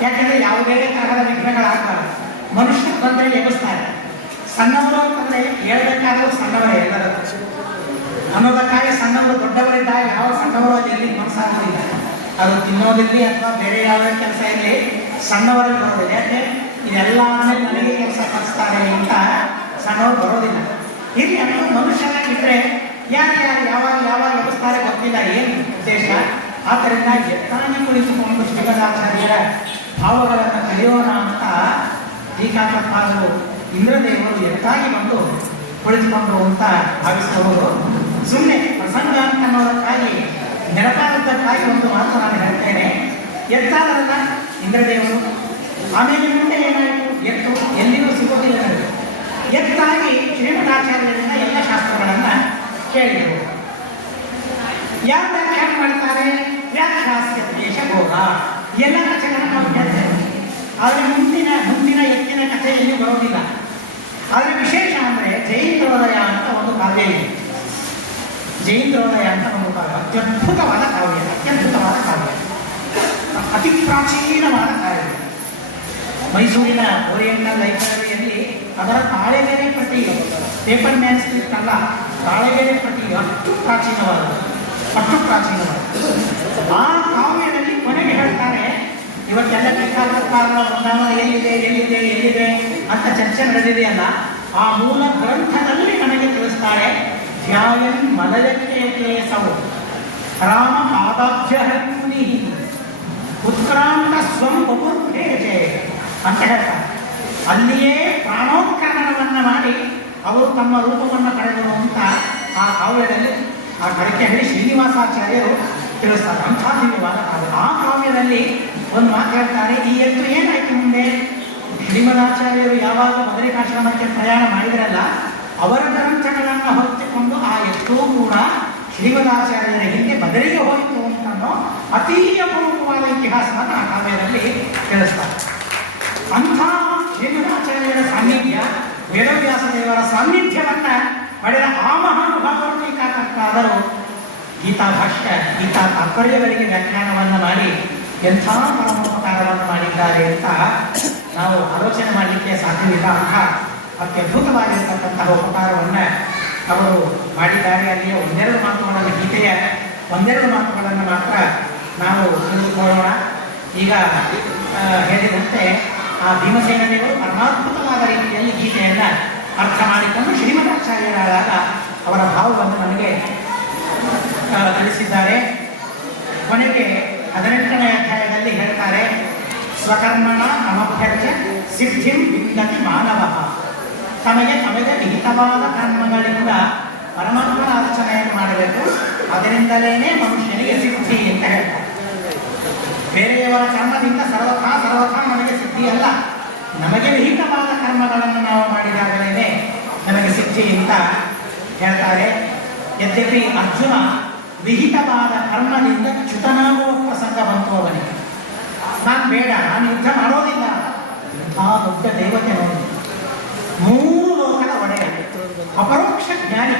ಯಾಕೆಂದರೆ ಯಾವುದೇ ತರಹದ ವಿಘ್ನಗಳಾಗಬಾರದು. ಮನುಷ್ಯ ಬಂದರೆ ಎಬ್ಬಿಸ್ತಾರೆ, ಸಣ್ಣವರು ಅಂತಂದರೆ ಹೇಳ್ಬೇಕಾದ್ರೂ ಸಣ್ಣವರೇ ಎಲ್ಲರೂ ಅನ್ನೋದಕ್ಕಾಗಿ ಸಣ್ಣವರು ದೊಡ್ಡವರಿದ್ದಾಗ ಯಾವ ಸಣ್ಣವರು ಅಲ್ಲಿ ಎಲ್ಲಿ ಮನಸ್ಸಾಗೋದಿಲ್ಲ. ಅದು ತಿನ್ನೋದಿರಲಿ ಅಥವಾ ಬೇರೆ ಯಾವುದೇ ಕೆಲಸ ಇರಲಿ ಸಣ್ಣವರಲ್ಲಿ ಬರೋದಿಲ್ಲ. ಯಾಕೆ ಇದೆಲ್ಲ ಆಮೇಲೆ ನನಗೆ ಕೆಲಸ ಕಲಿಸ್ತಾರೆ ಅಂತ ಸಣ್ಣವರು ಬರೋದಿಲ್ಲ. ಇಲ್ಲಿ ಅನ್ನೋ ಮನುಷ್ಯನಾಗಿದ್ದರೆ ಯಾರು ಯಾವಾಗ ಎಬ್ಬಿಸ್ತಾರೆ ಗೊತ್ತಿಲ್ಲ, ಏನು ಉದ್ದೇಶ. ಆದ್ದರಿಂದ ಎತ್ತಾಗಿ ಕುಳಿತುಕೊಂಡು ಶ್ರೀಮದಾಚಾರ್ಯರ ಭಾವಗಳನ್ನು ಕಲಿಯೋಣ ಅಂತ ಟೀಕಾಕೃತ್ಪಾದರು ಇಂದ್ರದೇವರು ಎತ್ತಾಗಿ ಬಂದು ಕುಳಿತುಕೊಂಡ್ರು ಅಂತ ಭಾವಿಸಬಹುದು. ಸುಮ್ಮನೆ ಪ್ರಸಂಗ ಅಂತ ಅನ್ನೋದಕ್ಕಾಗಿ ನೆನಪಾದದ್ದಕ್ಕಾಗಿ ಒಂದು ಮಾತು ನಾನು ಹೇಳ್ತೇನೆ. ಎತ್ತಾದರಲ್ಲ ಇಂದ್ರದೇವರು, ಆಮೇಲೆ ಮುಂದೆ ಏನಾಯಿತು, ಎತ್ತು ಎಲ್ಲಿಯೂ ಸಿಗೋದಿಲ್ಲ ನನಗೆ. ಎತ್ತಾಗಿ ಶ್ರೀಮದಾಚಾರ್ಯರಿಂದ ಎಲ್ಲ ಶಾಸ್ತ್ರಗಳನ್ನು ಕೇಳಿದರು. ಯಾರು ವ್ಯಾಖ್ಯಾನ ಮಾಡ್ತಾರೆ? ವ್ಯಾಖ್ಯಾಸ್ಯ ದೇಶ ಗೋರ ಎಲ್ಲ ಕಥೆಗಳನ್ನು ನಾವು ಹೇಳ್ತೇವೆ. ಆದರೆ ಮುಂದಿನ ಎತ್ತಿನ ಕಥೆಯಲ್ಲಿ ಬರೋದಿಲ್ಲ. ಆದರೆ ವಿಶೇಷ ಕಾವ್ಯ ಇದೆ. ಜೈಂದ್ರೋದಯ ಅಂತ ಒಂದು ಕಾವ್ಯ, ಅತ್ಯದ್ಭುತವಾದ ಕಾವ್ಯ, ಅತ್ಯದ್ಭುತವಾದ ಕಾವ್ಯ, ಅತಿ ಪ್ರಾಚೀನವಾದ ಕಾವ್ಯ. ಮೈಸೂರಿನ ಓರಿಯೆಂಟಲ್ ಲೈಬ್ರರಿಯಲ್ಲಿ ಅದರ ತಾಳೆಬೇರೆ ಪಟ್ಟಿ, ಪೇಪರ್ ಮ್ಯಾನ್ಸ್ಕ್ರಿಪ್ಟ್ ಅಲ್ಲ, ತಾಳೆಬೇರೆ ಪಟ್ಟಿ ಅಷ್ಟು ಪ್ರಾಚೀನವಾದದ್ದು. ಆ ಕಾವ್ಯದಲ್ಲಿ ಕೊನೆಗೆ ಹೇಳ್ತಾರೆ, ಇವತ್ತೆಲ್ಲ ಬೇಕಾದ ವೃಂದಾವನ ಎಲ್ಲಿದೆ ಅಂತ ಚರ್ಚೆ ನಡೆದಿದೆಯಲ್ಲ, ಆ ಮೂಲ ಗ್ರಂಥದಲ್ಲಿ ನನಗೆ ತಿಳಿಸ್ತಾರೆ, ಧ್ಯಾಯನ್ ಮಲಯಕ್ಕೆ ಕ್ಲೇಸವು ರಾಮ ಪಾದಾಭ್ಯಹನ್ಮುನಿ ಉತ್ಕ್ರಾಂತ ಸ್ವಂ ಬಪುರ್ಭೇಜೆ ಅಂತ ಹೇಳ್ತಾರೆ. ಅಲ್ಲಿಯೇ ಪ್ರಾಣೋತ್ಕ್ರಮಣವನ್ನು ಮಾಡಿ ಅವರು ತಮ್ಮ ರೂಪವನ್ನು ಪಡೆದರು ಅಂತ ಆ ಕಾವ್ಯದಲ್ಲಿ ಆ ಕಡಕೆಹಳ್ಳಿ ಶ್ರೀನಿವಾಸಾಚಾರ್ಯರು ತಿಳಿಸ್ತಾರೆ. ಅಂಥ ದಿವ್ಯವಾದ ಕಾವ್ಯ. ಆ ಕಾವ್ಯದಲ್ಲಿ ಒಂದು ಮಾತು ಹೇಳ್ತಾರೆ, ಈ ಎತ್ತು ಏನಾಯ್ತು ಮುಂದೆ? ಶ್ರೀಮದಾಚಾರ್ಯರು ಯಾವಾಗ ಬದರಿಕಾಶ್ರಮಕ್ಕೆ ಪ್ರಯಾಣ ಮಾಡಿದ್ರಲ್ಲ, ಅವರ ಗ್ರಂಥಗಳನ್ನು ಹೊತ್ತಿಕೊಂಡು ಆ ಎತ್ತೂ ಕೂಡ ಶ್ರೀಮದಾಚಾರ್ಯರ ಹಿಂದೆ ಬದರಿಗೆ ಹೋಯಿತು ಅಂತನೋ ಅತೀ ಅಪರೂಪವಾದ ಇತಿಹಾಸವನ್ನು ಆ ಕಾವ್ಯದಲ್ಲಿ ತಿಳಿಸ್ತಾರೆ. ಅಂಥ ಶ್ರೀಮದಾಚಾರ್ಯರ ಸಾನ್ನಿಧ್ಯ, ವೇದವ್ಯಾಸ ದೇವರ ಸಾನ್ನಿಧ್ಯವನ್ನ ಪಡೆದ ಆ ಮಹಾನುಭಾವರು ಟೀಕಾಕರ್ತಾದರು ಗೀತಾ ಭಾಷ್ಯ, ಗೀತಾ ತಾತ್ಪರ್ಯಗಳಿಗೆ ವ್ಯಾಖ್ಯಾನವನ್ನು ಮಾಡಿ ಎಂಥ ಪರಮೋಪಕಾರವನ್ನು ಮಾಡಿದ್ದಾರೆ ಅಂತ ನಾವು ಆಲೋಚನೆ ಮಾಡಲಿಕ್ಕೆ ಸಾಧ್ಯವಿಲ್ಲ. ಅಂಥ ಅತ್ಯದ್ಭುತವಾಗಿರ್ತಕ್ಕಂತಹ ಉಪಕಾರವನ್ನು ಅವರು ಮಾಡಿದ್ದಾರೆ. ಅಲ್ಲಿಯ ಒಂದೆರಡು ಮಾತುಗಳನ್ನು, ಗೀತೆಯ ಒಂದೆರಡು ಮಾತುಗಳನ್ನು ಮಾತ್ರ ನಾವು ತಿಳಿದುಕೊಳ್ಳೋಣ. ಈಗ ಹೇಳಿದಂತೆ ಆ ಭೀಮಸೇನ ದೇವರು ಪರಮಾದ್ಭುತವಾದ ರೀತಿಯಲ್ಲಿ ಗೀತೆಯನ್ನು ಅರ್ಥ ಮಾಡಿಕೊಂಡು ಶ್ರೀಮದಾಚಾರ್ಯರಾದ ಅವರ ಭಾವವನ್ನು ನಮಗೆ ತಿಳಿಸಿದ್ದಾರೆ. ಕೊನೆಗೆ 18ನೇ ಅಧ್ಯಾಯದಲ್ಲಿ ಹೇಳ್ತಾರೆ, ಸ್ವಕರ್ಮಣ ಅನಭ್ಯರ್ಚ್ಯ ಸಿದ್ಧಿಂ ವಿಂದತಿ ಮಾನವ. ತಮಗೆ ವಿಹಿತವಾದ ಕರ್ಮಗಳಿಂದ ಪರಮಾತ್ಮನ ಅರ್ಚನೆಯನ್ನು ಮಾಡಬೇಕು, ಅದರಿಂದಲೇ ಮನುಷ್ಯನಿಗೆ ಸಿದ್ಧಿ ಅಂತ ಹೇಳ್ತಾರೆ. ಬೇರೆಯವರ ಕರ್ಮದಿಂದ ಸರ್ವಥಾ ನಮಗೆ ಸಿದ್ಧಿ ಅಲ್ಲ, ನಮಗೆ ವಿಹಿತವಾದ ಕರ್ಮಗಳನ್ನು ನಾವು ಮಾಡಿದಾಗಲೇ ನಮಗೆ ಸಿದ್ಧಿ ಅಂತ ಹೇಳ್ತಾರೆ. ಯದ್ಯಪಿ ಅರ್ಜುನ ವಿಹಿತವಾದ ಕರ್ಮದಿಂದ ಚ್ಯುತನಾಗುವ ಪ್ರಸಂಗ ಬಂತು ಅವನಿಗೆ. ನಾನು ಬೇಡ, ನಾನು ಯುದ್ಧ ಮಾಡೋದಿಲ್ಲ. ಆ ದೊಡ್ಡ ದೇವತೆ ನೋಡಿ, 3 ಲೋಕದ ಒಡೆಯ, ಅಪರೋಕ್ಷ ಜ್ಞಾನಿ.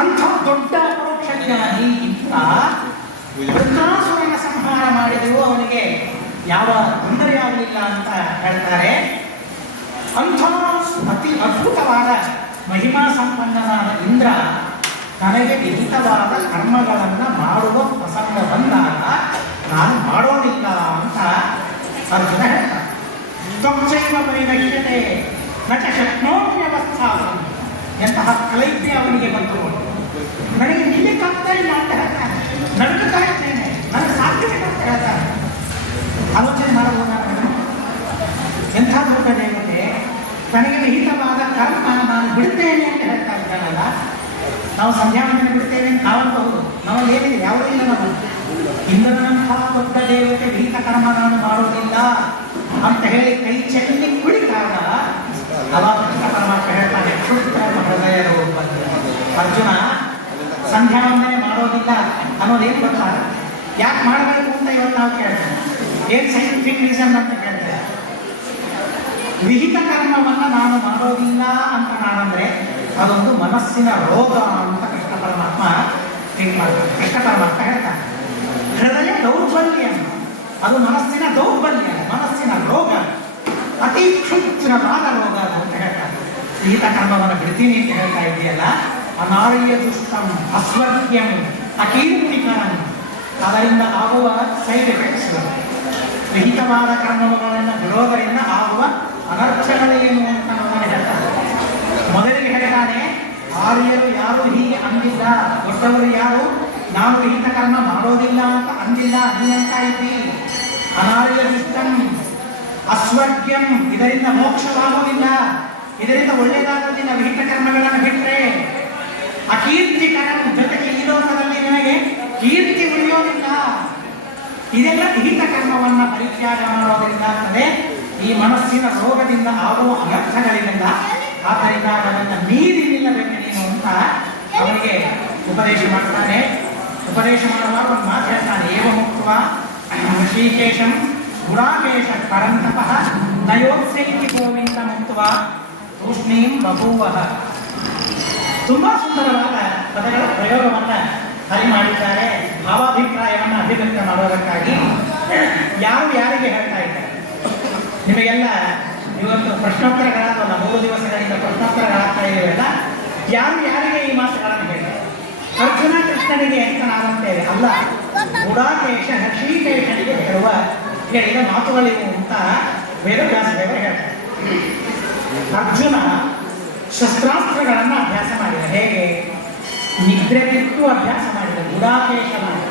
ಅಂಥ ದೊಡ್ಡ ಅಪರೋಕ್ಷ ಜ್ಞಾನಿ ಇಂಥ ವೃತ್ತಾಸುರನ ಸಂಹಾರ ಮಾಡಿದರೂ ಅವನಿಗೆ ಯಾವ ತೊಂದರೆ ಆಗಲಿಲ್ಲ ಅಂತ ಹೇಳ್ತಾರೆ. ಅಂಥ ಅತಿ ಅದ್ಭುತವಾದ ಮಹಿಮಾ ಸಂಪನ್ನನಾದ ಇಂದ್ರ ನನಗೆ ವಿಹಿತವಾದ ಕರ್ಮಗಳನ್ನು ಮಾಡುವ ಪ್ರಸಂಗ ಬಂದಾಗ ನಾನು ಮಾಡೋದಿಲ್ಲ ಅಂತ ಅರ್ಜುನ ಹೇಳ್ತಾರೆ. ತ್ವಚ್ಚೈವ ಪರಿನಶ್ಯತೆ ನಚ ಶಕ್ನೋಮ್ಯವಸ್ಥಾ. ಎಂತಹ ಕಲೈಪ್ಯ ಅವನಿಗೆ ಬಂತು. ನನಗೆ ನಿಲ್ಲಕ್ಕಾಗ್ತಾ ಇಲ್ಲ ಅಂತ ಹೇಳ್ತಾನೆ, ನಡುಕುತ್ತಾ ಇದ್ದೇನೆ, ನನಗೆ ಸಾಧ್ಯವಿಲ್ಲ ಅಂತ ಹೇಳ್ತಾನೆ. ಆಲೋಚನೆ ಮಾಡಬಹುದಾ? ಎಂಥ ದೊಡ್ಡ ದೇವತೆ ತನಗೆ ವಿಹಿತವಾದ ಕರ್ಮ ನಾನು ಬಿಡ್ತೇನೆ ಅಂತ ಹೇಳ್ತಾ ಇದ್ದಾನಲ್ಲ. ನಾವು ಸಂಧ್ಯಾವಂದನೆ ಬಿಡ್ತೇವೆ ಅಂತ ನಾವಬಹುದು, ನಮ್ಮಲ್ಲಿ ಏನಿದೆ? ಯಾವುದೂ ಇಲ್ಲ. ನಾವು ಇಂದ್ರನಂಥ ದೊಡ್ಡ ದೇವತೆ ವಿಹಿತ ಕರ್ಮ ನಾನು ಮಾಡೋದಿಲ್ಲ ಅಂತ ಹೇಳಿ ಕೈ ಚೆಲ್ಲಿ ಕುಡಿದಾಗ ಅವಾಗ ಪರಮಾತ್ಮ ಹೇಳ್ತಾನೆ, ಹೃದಯ ಅರ್ಜುನ ಸಂಧ್ಯಾವಂದನೆ ಮಾಡೋದಿಲ್ಲ ಅನ್ನೋದೇನು ಗೊತ್ತಾ? ಯಾಕೆ ಮಾಡಬೇಕು ಅಂತ ಇವತ್ತು ನಾವು ಕೇಳ್ತೇವೆ. ಏನು ಸೈಂಟಿಫಿಕ್ ರೀಸನ್ ಅಂತ ಕೇಳ್ತೇವೆ. ವಿಹಿತ ಕರ್ಮವನ್ನು ನಾನು ಮಾಡೋದಿಲ್ಲ ಅಂತ ನಾನಂದ್ರೆ ಅದೊಂದು ಮನಸ್ಸಿನ ರೋಗ ಅಂತ ಕೃಷ್ಣ ಪರಮಾತ್ಮ ಥಿಂಕ್ ಮಾಡ್ತಾರೆ. ಕೃಷ್ಣ ಪರಮಾತ್ಮ ಹೇಳ್ತಾನೆ, ಹೃದಯ ದೌರ್ಬಲ್ಯ, ಅದು ಮನಸ್ಸಿನ ದೌರ್ಬಲ್ಯ, ಮನಸ್ಸಿನ ರೋಗ, ಅತಿ ಕ್ಷುದ್ರವಾದ ರೋಗ ಅಂತ ಹೇಳ್ತಾರೆ. ವಿಹಿತ ಕರ್ಮವನ್ನು ಬಿಡ್ತೀನಿ ಅಂತ ಹೇಳ್ತಾ ಇದೆಯಲ್ಲ, ಅನಾರ್ಯ ದುಷ್ಟಂ ಅಸ್ವರ್ಗ್ಯಂ ಅಕೀರ್ತಿಕರಂ, ಅದರಿಂದ ಆಗುವ ಸೈಡ್ ಎಫೆಕ್ಟ್ಸ್, ವಿಹಿತವಾದ ಕರ್ಮಗಳನ್ನು ಬಿಡೋದರಿಂದ ಆಗುವ ಅನರ್ಥಗಳೇನು ಅಂತ ನಮ್ಮನ್ನು ಹೇಳ್ತಾರೆ. ಮೊದಲಿಗೆ ಹೇಳ್ತಾನೆ, ಆರ್ಯರು ಯಾರು ಹೀಗೆ ಅಂದಿಲ್ಲ, ದೊಡ್ಡವರು ಯಾರು ನಾನು ವಿಹಿತ ಕರ್ಮ ಮಾಡೋದಿಲ್ಲ ಅಂತ ಅಂದಿಲ್ಲ, ನೀಂತ ಇದ್ದಿ. ಅನಾರ್ಯ ದುಷ್ಟಂ ಅಸ್ವರ್ಗ್ಯಂ, ಇದರಿಂದ ಮೋಕ್ಷವಾಗುವುದಿಲ್ಲ, ಇದರಿಂದ ಒಳ್ಳೆಯದಾಗುವುದಿಲ್ಲ ವಿಹಿತ ಕರ್ಮಗಳನ್ನು ಬಿಟ್ಟರೆ. ಅಕೀರ್ತಿಕರಂ, ಜೊತೆಗೆ ಈ ಲೋಕದಲ್ಲಿ ನಿನಗೆ ಕೀರ್ತಿ ಉಳಿಯೋದಿಲ್ಲ. ಇದೆಲ್ಲ ವಿಹಿತ ಕರ್ಮವನ್ನು ಪರಿತ್ಯಾಗ ಮಾಡೋದ್ರಿಂದ ಆಗ್ತದೆ. ಈ ಮನಸ್ಸಿನ ರೋಗದಿಂದ ಆಗುವ ಅನರ್ಥಗಳಿಂದ, ಆದ್ದರಿಂದ ಅದನ್ನು ಮೀರಿ ನಿಲ್ಲಬೇಕು ನೀನು ಅಂತ ಅವನಿಗೆ ಉಪದೇಶ ಮಾಡ್ತಾನೆ. ಉಪದೇಶ ಮಾಡುವಾಗ ಒಂದು ಮಾತು ಹೇಳ್ತಾನೆ, ಏವ ಮುಕ್ತ ಋಷಿಕೇಶಂ ಗುರಾಕೇಶ ಪರಂತಪಃ ನಯೋತ್ಸೈತಿ ಗೋವಿಂದ ಮುಕ್ತ ತೂಷ್ಣೀಂ ಬಭೂವಃ. ತುಂಬಾ ಸುಂದರವಾದ ಪದಗಳ ಪ್ರಯೋಗವನ್ನ ಅಲ್ಲಿ ಮಾಡಿದ್ದಾರೆ. ಭಾವಾಭಿಪ್ರಾಯವನ್ನು ಅಭಿವ್ಯಕ್ತ ಮಾಡುವುದಕ್ಕಾಗಿ ಯಾರು ಯಾರಿಗೆ ಹೇಳ್ತಾ ಇದ್ದಾರೆ. ನಿಮಗೆಲ್ಲ ಇವತ್ತು ಪ್ರಶ್ನೋತ್ತರಗಳಾದಲ್ಲ, 3 ದಿವಸಗಳಿಂದ ಪ್ರಶ್ನೋತ್ತರಗಳಾಗ್ತಾ ಇವೆಯಲ್ಲ, ಯಾರು ಯಾರಿಗೆ ಈ ಮಾತುಗಳನ್ನು ಹೇಳಿದ್ದಾರೆ. ಅರ್ಜುನ ಕೃಷ್ಣನಿಗೆ ಅಂತ ನಾವಂತೇವೆ ಅಲ್ಲ, ಗುಡಾಕೇಶ ಹರ್ಷೀಕೇಶನಿಗೆ ಹೇಳಿದ ಮಾತುಗಳಿವು ಅಂತ ವೇದವ್ಯಾಸದೇವರು ಹೇಳ್ತಾರೆ. ಅರ್ಜುನ ಶಸ್ತ್ರಾಸ್ತ್ರಗಳನ್ನು ಅಭ್ಯಾಸ ಮಾಡಿದ. ಹೇಗೆ? ನಿದ್ರೆ ಬಿಟ್ಟು ಅಭ್ಯಾಸ ಮಾಡಿದ. ಗುಡಾಕೇಶ ಮಾಡಿದ.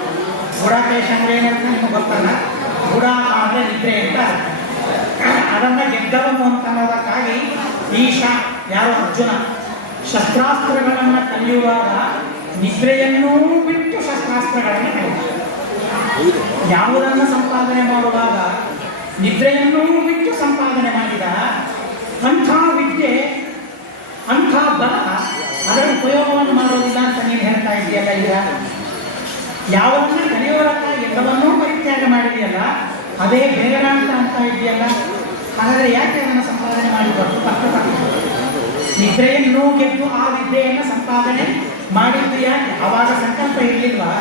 ಗುಡಾಕೇಶ ಅಂದ್ರೆ ಏನಂತ ನಿಮಗೆ ಗೊತ್ತಲ್ಲ. ಗುಡಾಕ ಅಂದ್ರೆ ನಿದ್ರೆ ಅಂತ ಅದನ್ನ ಗೆದ್ದವನು ಅಂತ ಅನ್ನೋದಕ್ಕಾಗಿ ಈಶ ಯಾರು ಅರ್ಜುನ ಶಸ್ತ್ರಾಸ್ತ್ರಗಳನ್ನು ಕಲಿಯುವಾಗ ನಿದ್ರೆಯನ್ನೂ ಬಿಟ್ಟು ಶಸ್ತ್ರಾಸ್ತ್ರಗಳನ್ನು ಕಲಿತ. ಯಾವುದನ್ನು ಸಂಪಾದನೆ ಮಾಡುವಾಗ ನಿದ್ರೆಯನ್ನೂ ಬಿಟ್ಟು ಸಂಪಾದನೆ ಮಾಡಿದ. ಅಂಥ ವಿದ್ಯೆ, ಅಂಥ ಬಲ, ಅದರ ಉಪಯೋಗವನ್ನು ಮಾಡೋದಿಲ್ಲ ಅಂತ ನೀನು ಹೇಳ್ತಾ ಇದೆಯಲ್ಲ. ಈಗ ಯಾವನ್ನ ಕಲಿಯೋರಕ್ಕಾಗಿ ಎಲ್ಲವನ್ನೂ ಪರಿತ್ಯಾಗ ಮಾಡಿದೆಯಲ್ಲ, ಅದೇ ಬೇಡ ಅಂತ ಇದೆಯಲ್ಲ. ಹಾಗಾದರೆ ಯಾಕೆ ಅದನ್ನು ಸಂಪಾದನೆ ಮಾಡಿಬಾರ್ದು? ಕಷ್ಟಪಟ್ಟು ನಿದ್ರೆಯನ್ನು ಗೆದ್ದು ಆ ವಿದ್ಯೆಯನ್ನು ಸಂಪಾದನೆ ಮಾಡಿದ್ದು ಯಾಕೆ? ಆವಾಗ ಸಂಕಲ್ಪ ಇರಲಿಲ್ವಾ?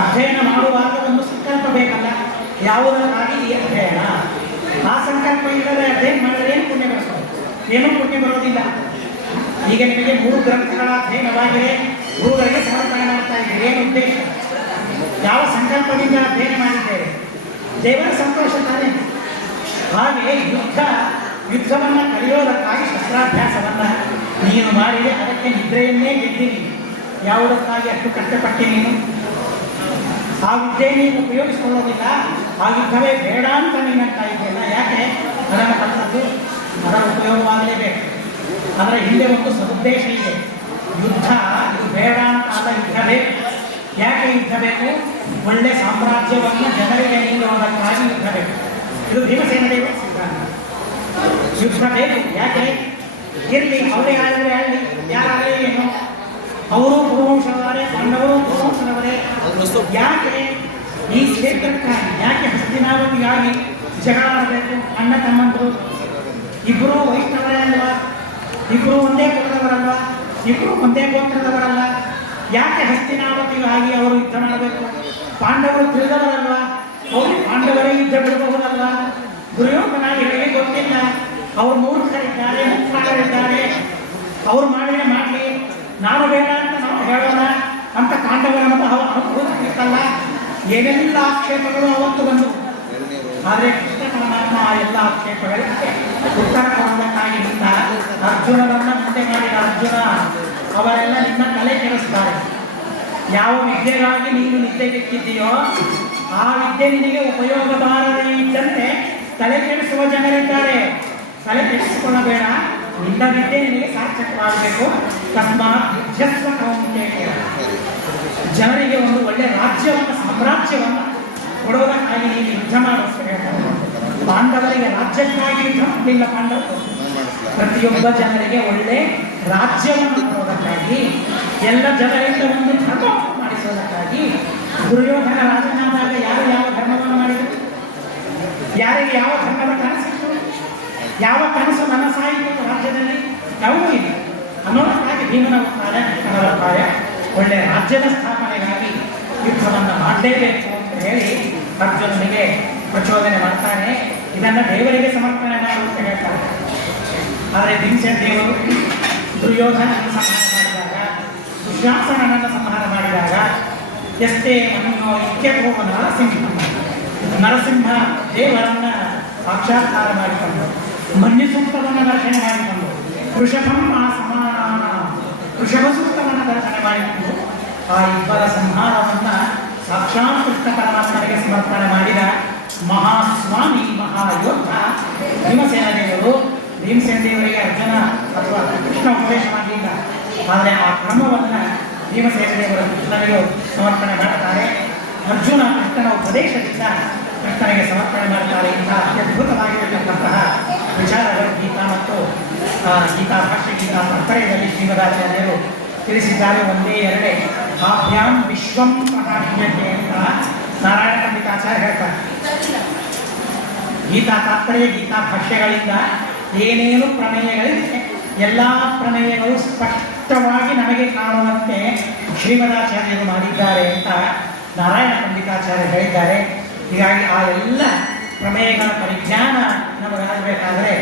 ಅಧ್ಯಯನ ಮಾಡುವಾಗ ಒಂದು ಸಂಕಲ್ಪ ಬೇಕಲ್ಲ, ಯಾವುದಕ್ಕಾಗಿ ಈ ಅಧ್ಯಯನ. ಆ ಸಂಕಲ್ಪ ಇಲ್ಲದೆ ಅಧ್ಯಯನ ಮಾಡಿದ್ರೆ ಏನು ಪುಣ್ಯ ಬರ್ತದೆ? ಏನೂ ಪುಣ್ಯ ಬರೋದಿಲ್ಲ. ಈಗ ನಿಮಗೆ 3 ಗ್ರಂಥಗಳ ಅಧ್ಯಯನವಾಗಿದೆ, ಗುರುಗಳಿಗೆ ಸಮರ್ಪಣೆ ಮಾಡ್ತಾ ಇದ್ದೀರಿ. ಏನು ಉದ್ದೇಶ? ಯಾವ ಸಂಕಲ್ಪದಿಂದ ಅಧ್ಯಯನ ಮಾಡಿದ್ದೇವೆ? ದೇವರ ಸಂತೋಷ ತಾನೇ. ಹಾಗೆ ಯುದ್ಧವನ್ನು ಕಲಿಯೋದಕ್ಕಾಗಿ ಶಸ್ತ್ರಾಭ್ಯಾಸವನ್ನು ನೀನು ಮಾಡಿದೆ. ಅದಕ್ಕೆ ನಿದ್ರೆಯನ್ನೇ ಗೆದ್ದೀನಿ. ಯಾವುದಕ್ಕಾಗಿ ಅಷ್ಟು ಕಷ್ಟಪಟ್ಟೆ ನೀನು? ಆ ವಿದ್ಯೆ ನೀನು ಉಪಯೋಗಿಸಿಕೊಳ್ಳೋದಿಲ್ಲ. ಆ ಯುದ್ಧವೇ ಬೇಡ ಅಂತ ನೀನು ಅಂತ ಇದೆಯಲ್ಲ. ಯಾಕೆ? ಅದನ್ನು ಕಲಿತದ್ದು ಅದರ ಉಪಯೋಗವಾಗಲೇಬೇಕು. ಅದರ ಹಿಂದೆ ಒಂದು ಸದುದ್ದೇಶ ಇದೆ. ಯುದ್ಧ ಇದು ಬೇಡ ಅಂತ ಅಲ್ಲ, ಯುದ್ಧ ಬೇಕು. ಯಾಕೆ ಯುದ್ಧ ಬೇಕು? ಒಳ್ಳೆ ಸಾಮ್ರಾಜ್ಯವನ್ನು ಜನರಿಗೆ ನೀಡುವುದಕ್ಕಾಗಿ ಯುದ್ಧ ಬೇಕು. ಇದು ಭೀಮಸೇನ ದೇವರ ಸಿದ್ಧಾಂತ. ಯುದ್ಧ ಬೇಕು. ಯಾಕೆ? ಇರಲಿ, ಅವರೇ ಆಳಿದ್ರೆ ಆಗಲಿ, ಯಾರಾಗಲೇ ಏನು, ಅವರು ಪುರುವಂಶದವರೇ, ಪಾಂಡವರು ಪುರುವಂಶದವರೇ. ಯಾಕೆ ಈ ಕ್ಷೇತ್ರಕ್ಕಾಗಿ, ಯಾಕೆ ಹಸ್ತಿನಾವತಿಗಾಗಿ ಜಗಳ ಆಡಬೇಕು? ಅಣ್ಣ ತಮ್ಮಂದರು ಇಬ್ಬರು ವೈಷ್ಣವರೇ ಅಲ್ವಾ? ಇಬ್ಬರು ಒಂದೇ ಕುಲದವರಲ್ವ? ಇಬ್ಬರು ಒಂದೇ ಗೋತ್ರದವರಲ್ಲ? ಯಾಕೆ ಹಸ್ತಿನಾವತಿಗಾಗಿ ಅವರು ಯುದ್ಧ ಮಾಡಬೇಕು? ಪಾಂಡವರು ತಿಳಿದವರಲ್ವ? ಅವರು ಪಾಂಡವರೇ ಯುದ್ಧ ಬಿಡಬಹುದಲ್ವ? ದುರ್ಯೋಧನಾದಿಗಳಿಗೆ ಗೊತ್ತಿಲ್ಲ. ಅವರು ಮೂರ್ಖರಿದ್ದಾರೆ, ಮುಖಾರಿದ್ದಾರೆ. ಅವ್ರು ಮಾಡಿದ್ರೆ ಮಾಡಲಿ, ನಾನು ಬೇಡ ಅಂತ ನಾವು ಹೇಳೋಣ ಅಂತ ಪಾಂಡವರ ಅನುಭವಿಸಲ್ಲ. ಏನೆಲ್ಲ ಆಕ್ಷೇಪಗಳು ಅವತ್ತು ಬಂದವು. ಆದರೆ ಕೃಷ್ಣ ಪರಮಾತ್ಮ ಆ ಎಲ್ಲ ಆಕ್ಷೇಪಗಳಿಗೆ ಉತ್ತರ ಕೊಡುವುದಕ್ಕಾಗಿ ನಿಂತ ಅರ್ಜುನನನ್ನ ಮುಂದೆ ಮಾಡಿದ ಅರ್ಜುನ. ಅವರೆಲ್ಲ ನಿನ್ನ ತಲೆ ಕೆಡಿಸ್ತಾರೆ. ಯಾವ ವಿದ್ಯೆಗಾಗಿ ನೀನು ನಿದ್ದೆಗೆಟ್ಟಿದ್ದೀಯೋ ಆ ವಿದ್ಯೆ ನಿನಗೆ ಉಪಯೋಗ ಬಾರದೇ ಇದ್ದಂತೆ ತಲೆ ಕೆಡಿಸುವ ಜನರಿದ್ದಾರೆ. ತಲೆ ಕೆಡಿಸಿಕೊಳ್ಳಬೇಡ. ನಿನ್ನ ವಿದ್ಯೆ ನಿನಗೆ ಸಾರ್ಥಕವಾಗಬೇಕು. ತಸ್ಮಾತ್ ಯುದ್ಧಸ್ವ ಕೌಂತೆಯ. ಜನರಿಗೆ ಒಂದು ಒಳ್ಳೆ ರಾಜ್ಯವನ್ನು, ಸಾಮ್ರಾಜ್ಯವನ್ನು ಕೊಡುವುದಕ್ಕಾಗಿ ನೀನು ಯುದ್ಧ ಮಾಡುವ. ಪಾಂಡವರಿಗೆ ರಾಜ್ಯಕ್ಕಾಗಿ ಯುದ್ಧ ಮಾಡಲಿಲ್ಲ ಪಾಂಡವರು. ಪ್ರತಿಯೊಬ್ಬ ಜನರಿಗೆ ಒಳ್ಳೆ ರಾಜ್ಯವನ್ನು ಕೊಡುವುದಕ್ಕಾಗಿ, ಎಲ್ಲ ಜನರಿಂದ ಒಂದು ಧರ್ಮವನ್ನು ಮಾಡಿಸುವುದಕ್ಕಾಗಿ. ದುರ್ಯೋಧನ ರಾಜನಾದಾಗ ಯಾರು ಯಾವ ಧರ್ಮವನ್ನು ಮಾಡಿದರು? ಯಾರಿಗೆ ಯಾವ ಧರ್ಮದ ಕನಸಿತ್ತು? ಯಾವ ಕನಸು ನನಸಾಯಿತು ರಾಜ್ಯದಲ್ಲಿ? ಯಾವುದೂ ಇಲ್ಲ. ಅನ್ನೋದಕ್ಕಾಗಿ ಭೀಮನ ಉಪಾಯ ಒಳ್ಳೆಯ ರಾಜ್ಯದ ಸ್ಥಾಪನೆಗಾಗಿ ಯುದ್ಧವನ್ನು ಮಾಡಲೇಬೇಕು ಅಂತ ಹೇಳಿ ಅರ್ಜುನನಿಗೆ ಪ್ರಚೋದನೆ ಮಾಡ್ತಾನೆ. ಇದನ್ನು ದೇವರಿಗೆ ಸಮರ್ಪಣೆ ಮಾಡುವಂತ ಹೇಳ್ತಾರೆ. ಆದರೆ ಭೀಮಸೇನ ದೇವರು ದುರ್ಯೋಧನನ್ನು ಸಂಹಾರ ಮಾಡಿದಾಗ, ದುಶ್ಯಾಸನನ್ನು ಸಂಹಾರ ಮಾಡಿದಾಗ, ಎಷ್ಟೇ ಅನ್ನೋ ಇತ್ಯಥೋ ನರಸಿಂಹ ದೇವರನ್ನ ಸಾಕ್ಷಾತ್ಕಾರ ಮಾಡಿಕೊಂಡು, ಮನ್ಯು ಸೂಕ್ತವನ್ನು ದರ್ಶನ ಮಾಡಿಕೊಂಡು, ವೃಷಭಂ ಸಮಾನ ವೃಷಭ ಸೂಕ್ತವನ್ನು ದರ್ಶನ ಮಾಡಿಕೊಂಡು ಆ ಇಬ್ಬರ ಸಂಹಾರವನ್ನು ಸಾಕ್ಷಾತ್ ಕೃಷ್ಣ ಪರಮಾತ್ಮನಿಗೆ ಸಮರ್ಪಣೆ ಮಾಡಿದ ಮಹಾಸ್ವಾಮಿ, ಮಹಾಯೋಧ ಭೀಮಸೇನ ದೇವರು. ಭೀಮಸೇನ ದೇವರಿಗೆ ಅರ್ಜುನ ಅಥವಾ ಕೃಷ್ಣ ಉಪದೇಶ ಮಾಡಲಿಲ್ಲ. ಆದರೆ ಆ ಕ್ರಮವನ್ನು ಭೀಮಸೇನ ದೇವರು ಕೃಷ್ಣನಿಗೆ ಸಮರ್ಪಣೆ ಮಾಡುತ್ತಾರೆ. ಅರ್ಜುನ ಕೃಷ್ಣನ ಉಪದೇಶದಿಂದ ಕೃಷ್ಣನಿಗೆ ಸಮರ್ಪಣೆ ಮಾಡುತ್ತಾರೆ. ಇಂತಹ ಅತ್ಯದ್ಭುತವಾಗಿರತಕ್ಕಂತಹ ವಿಚಾರಗಳು ಗೀತಾ ಮತ್ತು ಗೀತಾ ಭಾಷೆ, ಗೀತಾ ತಾತ್ಪರ್ಯದಲ್ಲಿ ಶ್ರೀಮದಾಚಾರ್ಯರು ತಿಳಿಸಿದ್ದಾರೆ. ಒಂದೇ ಎರಡೇ ಆಭ್ಯಾಂ ವಿಶ್ವಂ ಪ್ರಕಾಶ್ಯತೆ ಅಂತ ನಾರಾಯಣ ಪಂಡಿತಾಚಾರ್ಯ ಹೇಳ್ತಾರೆ. ಗೀತಾ ತಾತ್ಪರ್ಯ, ಗೀತಾ ಭಾಷ್ಯಗಳಿಂದ ಏನೇನು ಪ್ರಮೇಯಗಳಿವೆ ಎಲ್ಲ ಪ್ರಮೇಯಗಳು ಸ್ಪಷ್ಟವಾಗಿ ನಮಗೆ ಕಾಣುವಂತೆ ಶ್ರೀಮದಾಚಾರ್ಯರು ಮಾಡಿದ್ದಾರೆ ಅಂತ ನಾರಾಯಣ ಪಂಡಿತಾಚಾರ್ಯರು ಹೇಳಿದ್ದಾರೆ. ಹೀಗಾಗಿ ಆ ಎಲ್ಲ ಪ್ರಮೇಯಗಳ ಪರಿಜ್ಞಾನ ನಮಗಾಗಬೇಕಾದರೆ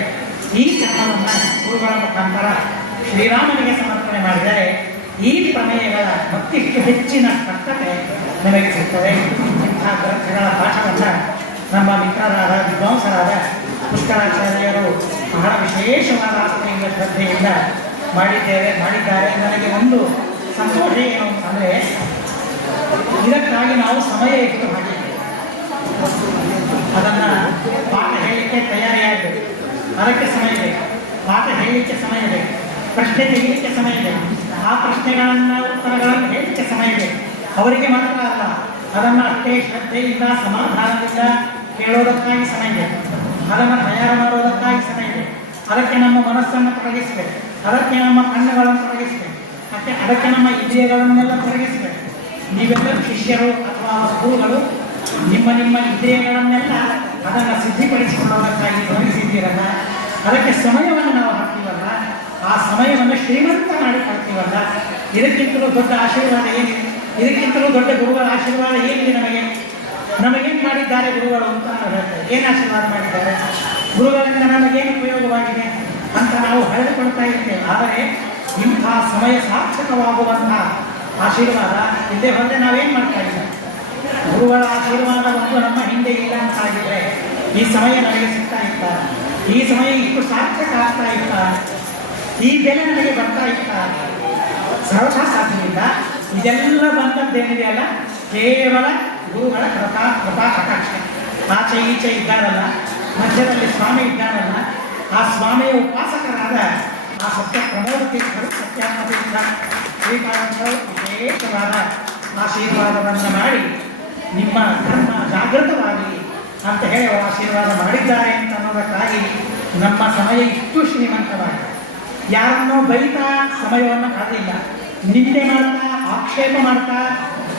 ಈ ಕರ್ಮವನ್ನು ಗುರುಗಳ ಮುಖಾಂತರ ಶ್ರೀರಾಮನಿಗೆ ಸಮರ್ಪಣೆ ಮಾಡಿದರೆ ಈ ಪ್ರಮೇಯಗಳ ಮತ್ತಿಷ್ಟು ಹೆಚ್ಚಿನ ಸ್ಪಷ್ಟತೆ ನಮಗೆ ಸಿಗ್ತದೆ. ಇಂಥ ಗ್ರಂಥಗಳ ಪಾಠವನ್ನು ನಮ್ಮ ಮಿತ್ರರಾದ ವಿದ್ವಾಂಸರಾದ ಪುಷ್ಕರಾಚಾರ್ಯರು ಬಹಳ ವಿಶೇಷವಾದ ಆಸಕ್ತಿಯಿಂದ ಶ್ರದ್ಧೆಯಿಂದ ಮಾಡಿದ್ದಾರೆ. ನನಗೆ ಒಂದು ಸಂತೋಷ ಏನು ಅಂದರೆ ಇದಕ್ಕಾಗಿ ನಾವು ಸಮಯ ಇಟ್ಟು ಹಾಕಿದ್ದೇವೆ. ಅದನ್ನು ಪಾಠ ಹೇಳಲಿಕ್ಕೆ ತಯಾರಿಯಾಗಬೇಕು, ಅದಕ್ಕೆ ಸಮಯ ಬೇಕು. ಪಾಠ ಹೇಳಲಿಕ್ಕೆ ಸಮಯ ಬೇಕು, ಪ್ರಶ್ನೆ ತೆಗಲಿಕ್ಕೆ ಸಮಯ ಬೇಕು, ಆ ಪ್ರಶ್ನೆಗಳನ್ನು ಉತ್ತರಗಳನ್ನು ಹೇಳಲಿಕ್ಕೆ ಸಮಯ ಬೇಕು. ಅವರಿಗೆ ಮಾತ್ರ ಅಲ್ಲ, ಅದನ್ನು ಅಷ್ಟೇ ಶ್ರದ್ಧೆಯಿಂದ ಸಮಾಧಾನದಿಂದ ಕೇಳೋದಕ್ಕಾಗಿ ಸಮಯ ಬೇಕು, ಅದನ್ನು ತಯಾರು ಮಾಡೋದಕ್ಕಾಗಿ ಸಮಯ ಬೇಕು. ಅದಕ್ಕೆ ನಮ್ಮ ಮನಸ್ಸನ್ನು ತೊಡಗಿಸಬೇಕು, ಅದಕ್ಕೆ ನಮ್ಮ ಕಣ್ಣುಗಳನ್ನು ತೊಡಗಿಸಬೇಕು, ಅದಕ್ಕೆ ನಮ್ಮ ಇಂದ್ರಿಯಗಳನ್ನೆಲ್ಲ ತೊಡಗಿಸಬೇಕು. ನೀವೆಲ್ಲರೂ ಶಿಷ್ಯರು ಅಥವಾ ಗುರುಗಳು ನಿಮ್ಮ ಇಂದ್ರಿಯಗಳನ್ನೆಲ್ಲ ಅದನ್ನು ಸಿದ್ಧಿಪಡಿಸಿಕೊಳ್ಳೋದಕ್ಕಾಗಿ ತೊಡಗಿಸಿದ್ದೀರಲ್ಲ, ಅದಕ್ಕೆ ಸಮಯವನ್ನು ನಾವು ಹಾಕ್ತೀವಲ್ಲ, ಆ ಸಮಯವನ್ನು ಶ್ರೀಮಂತ ಮಾಡಿಕೊಳ್ತೀವಲ್ಲ, ಇದಕ್ಕಿಂತಲೂ ದೊಡ್ಡ ಆಶೀರ್ವಾದ ಏನಿದೆ? ಇದಕ್ಕಿಂತಲೂ ದೊಡ್ಡ ಗುರುಗಳ ಆಶೀರ್ವಾದ ಏನಿದೆ? ನಮಗೇನು ಮಾಡಿದ್ದಾರೆ ಗುರುಗಳು ಅಂತ ನಾವು ಹೇಳ್ತೇವೆ. ಏನು ಆಶೀರ್ವಾದ ಮಾಡಿದ್ದಾರೆ? ಗುರುಗಳಿಂದ ನಮಗೇನು ಉಪಯೋಗವಾಗಿದೆ ಅಂತ ನಾವು ಹೇಳಿಕೊಳ್ತಾ ಇರ್ತೇವೆ. ಆದರೆ ಇಂಥ ಸಮಯ ಸಾರ್ಥಕವಾಗುವಂತಹ ಆಶೀರ್ವಾದ ಇಲ್ಲದೆ ಹೋದರೆ ನಾವೇನು ಮಾಡ್ತಾ ಇದ್ದೇವೆ? ಗುರುಗಳ ಆಶೀರ್ವಾದ ಒಂದು ನಮ್ಮ ಹಿಂದೆ ಇಲ್ಲ ಅಂತಾಗಿದ್ರೆ ಈ ಸಮಯ ನಮಗೆ ಸಿಗ್ತಾ ಇತ್ತ, ಈ ಸಮಯ ಇಷ್ಟು ಸಾರ್ಥಕ ಆಗ್ತಾ ಇತ್ತ, ಈ ಬೆಲೆ ನನಗೆ ಬರ್ತಾ ಇತ್ತ? ಸರ್ವಥಾ ಸಾಧ್ಯವಿಲ್ಲ. ಇದೆಲ್ಲ ಬಂದದ್ದೇನಿದೆಯಲ್ಲ ಕೇವಲ ಗುರುಗಳ ಕೃಪಾ ಕಟಾಕ್ಷ. ಆಚೆ ಈಚೆ ಇದ್ದಾರಲ್ಲ, ಮಧ್ಯದಲ್ಲಿ ಸ್ವಾಮಿ ಇದ್ದಾರಲ್ಲ, ಆ ಸ್ವಾಮಿಯ ಉಪಾಸಕರಾದ ಆ ಸತ್ಯ ಪ್ರಮೋದ ತೀರ್ಥರು, ಸತ್ಯಾತ್ಮ ತೀರ್ಥ ಶ್ರೀಕಾಂತರು ವಿಶೇಷವಾದ ಆಶೀರ್ವಾದವನ್ನು ಮಾಡಿ ನಿಮ್ಮ ಧರ್ಮ ಜಾಗೃತವಾಗಲಿ ಅಂತ ಹೇಳಿ ಅವರು ಆಶೀರ್ವಾದ ಮಾಡಿದ್ದಾರೆ ಅಂತ ಅನ್ನೋದಕ್ಕಾಗಿ ನಮ್ಮ ಸಮಯ ಇಷ್ಟು ಶ್ರೀಮಂತವಾಗಿದೆ. ಯಾರನ್ನೋ ಬೈತಾ ಸಮಯವನ್ನು ಕಳೆದಿಲ್ಲ, ನಿಂದೆ ಮಾಡ್ತಾ, ಆಕ್ಷೇಪ ಮಾಡ್ತಾ,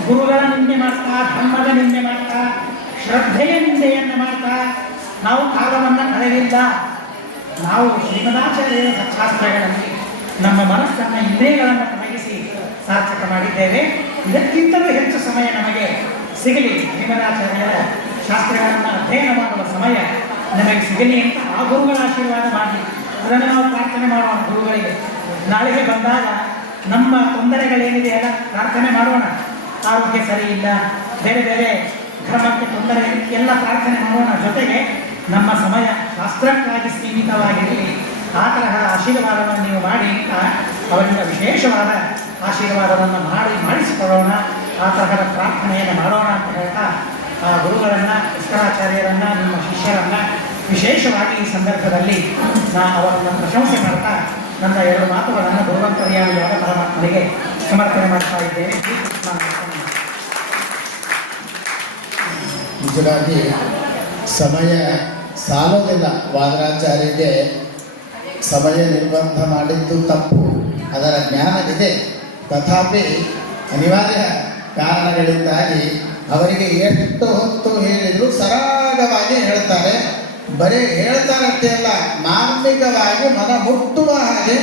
ಗುರುಗಳ ನಿಂದೆ ಮಾಡ್ತಾ, ಧರ್ಮದ ನಿಂದೆ ಮಾಡ್ತಾ, ಶ್ರದ್ಧೆಯ ನಿಂದೆಯನ್ನು ಮಾಡ್ತಾ ನಾವು ಕಾಲವನ್ನು ಕಳೆದಿಲ್ಲ. ನಾವು ಶ್ರೀಮದಾಚಾರ್ಯರ ಸತ್ಶಾಸ್ತ್ರಗಳಲ್ಲಿ ನಮ್ಮ ಮನಸ್ಸನ್ನು ಇಂದ್ರಿಯಗಳನ್ನು ತೊಡಗಿಸಿ ಸಾರ್ಥಕ ಮಾಡಿದ್ದೇವೆ. ಇದಕ್ಕಿಂತಲೂ ಹೆಚ್ಚು ಸಮಯ ನಮಗೆ ಸಿಗಲಿ, ಶ್ರೀಮದಾಚಾರ್ಯರ ಶಾಸ್ತ್ರಗಳನ್ನು ಅಧ್ಯಯನ ಮಾಡುವ ಸಮಯ ನಮಗೆ ಸಿಗಲಿ ಅಂತ ಆ ಗುರುಗಳ ಆಶೀರ್ವಾದ ಮಾಡಿ ಅದನ್ನು ನಾವು ಪ್ರಾರ್ಥನೆ ಮಾಡೋಣ. ಗುರುಗಳಿಗೆ ನಾಳೆಗೆ ಬಂದಾಗ ನಮ್ಮ ತೊಂದರೆಗಳೇನಿದೆಯಲ್ಲ ಪ್ರಾರ್ಥನೆ ಮಾಡೋಣ. ಆರೋಗ್ಯ ಸರಿ ಇಲ್ಲ, ಬೇರೆ ಬೇರೆ ಧರ್ಮಕ್ಕೆ ತೊಂದರೆ ಎಲ್ಲ ಪ್ರಾರ್ಥನೆ ಮಾಡೋಣ. ಜೊತೆಗೆ ನಮ್ಮ ಸಮಯ ಶಾಸ್ತ್ರಕ್ಕಾಗಿ ಸೀಮಿತವಾಗಿರಲಿ, ಆ ತರಹದ ಆಶೀರ್ವಾದವನ್ನು ನೀವು ಮಾಡಿ ಅಂತ ಅವರಿಂದ ವಿಶೇಷವಾದ ಆಶೀರ್ವಾದವನ್ನು ಮಾಡಿಸಿಕೊಳ್ಳೋಣ. ಆ ತರಹದ ಪ್ರಾರ್ಥನೆಯನ್ನು ಮಾಡೋಣ ಅಂತ ಹೇಳ್ತಾ ಆ ಗುರುಗಳನ್ನು, ಪುಷ್ಕರಾಚಾರ್ಯರನ್ನು, ನಿಮ್ಮ ಶಿಷ್ಯರನ್ನು ವಿಶೇಷವಾಗಿ ಈ ಸಂದರ್ಭದಲ್ಲಿ ಅವರನ್ನು ಪ್ರಶಂಸೆ ಮಾಡ್ತಾ ನನ್ನ ಎರಡು ಮಾತುಗಳನ್ನು ಭಗವಂತರ್ಯಾಮಿಯಾದ ಪರಮಾತ್ಮನಿಗೆ ಸಮರ್ಪಣೆ ಮಾಡ್ತಾ ಇದ್ದೇನೆ. ನಿಜವಾಗಿ ಸಮಯ ಸಾಲೋದಿಲ್ಲ. ವಾದರಾಚಾರ್ಯರಿಗೆ ಸಮಯ ನಿರ್ಬಂಧ ಮಾಡಿದ್ದು ತಪ್ಪು, ಅದರ ಜ್ಞಾನವಿದೆ. ತಥಾಪಿ ಅನಿವಾರ್ಯ ಕಾರಣಗಳಿಂದಾಗಿ ಅವರಿಗೆ ಎಷ್ಟು ಹೊತ್ತು ಹೇಳಿದರೂ ಸರಾಗವಾಗಿ ಹೇಳ್ತಾರೆ. ಬರೀ ಹೇಳ್ತಾರಷ್ಟೇ ಅಲ್ಲ, ಮಾರ್ಮಿಕವಾಗಿ ಮನ ಮುಟ್ಟುವ ಹಾಗೆ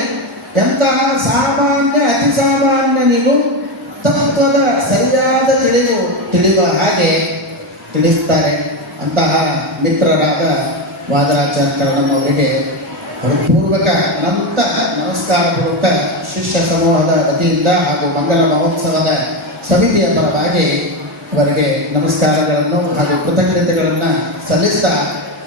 ಎಂತಹ ಸಾಮಾನ್ಯ ಅತಿ ಸಾಮಾನ್ಯನಿಗೂ ತತ್ವದ ಸರಿಯಾದ ತಿಳಿಯುವ ಹಾಗೆ ತಿಳಿಸ್ತಾರೆ. ಅಂತಹ ಮಿತ್ರರಾದ ವಾದರಾಚಾರ್ಯರವರಿಗೆ ಹೃತ್ಪೂರ್ವಕ ಅನಂತ ನಮಸ್ಕಾರಪೂರ್ವಕ ಶಿಷ್ಯ ಸಮೂಹದ ವತಿಯಿಂದ ಹಾಗೂ ಮಂಗಲ ಮಹೋತ್ಸವದ ಸಮಿತಿಯ ಪರವಾಗಿ ಅವರಿಗೆ ನಮಸ್ಕಾರಗಳನ್ನು ಹಾಗೂ ಕೃತಜ್ಞತೆಗಳನ್ನು ಸಲ್ಲಿಸ್ತಾ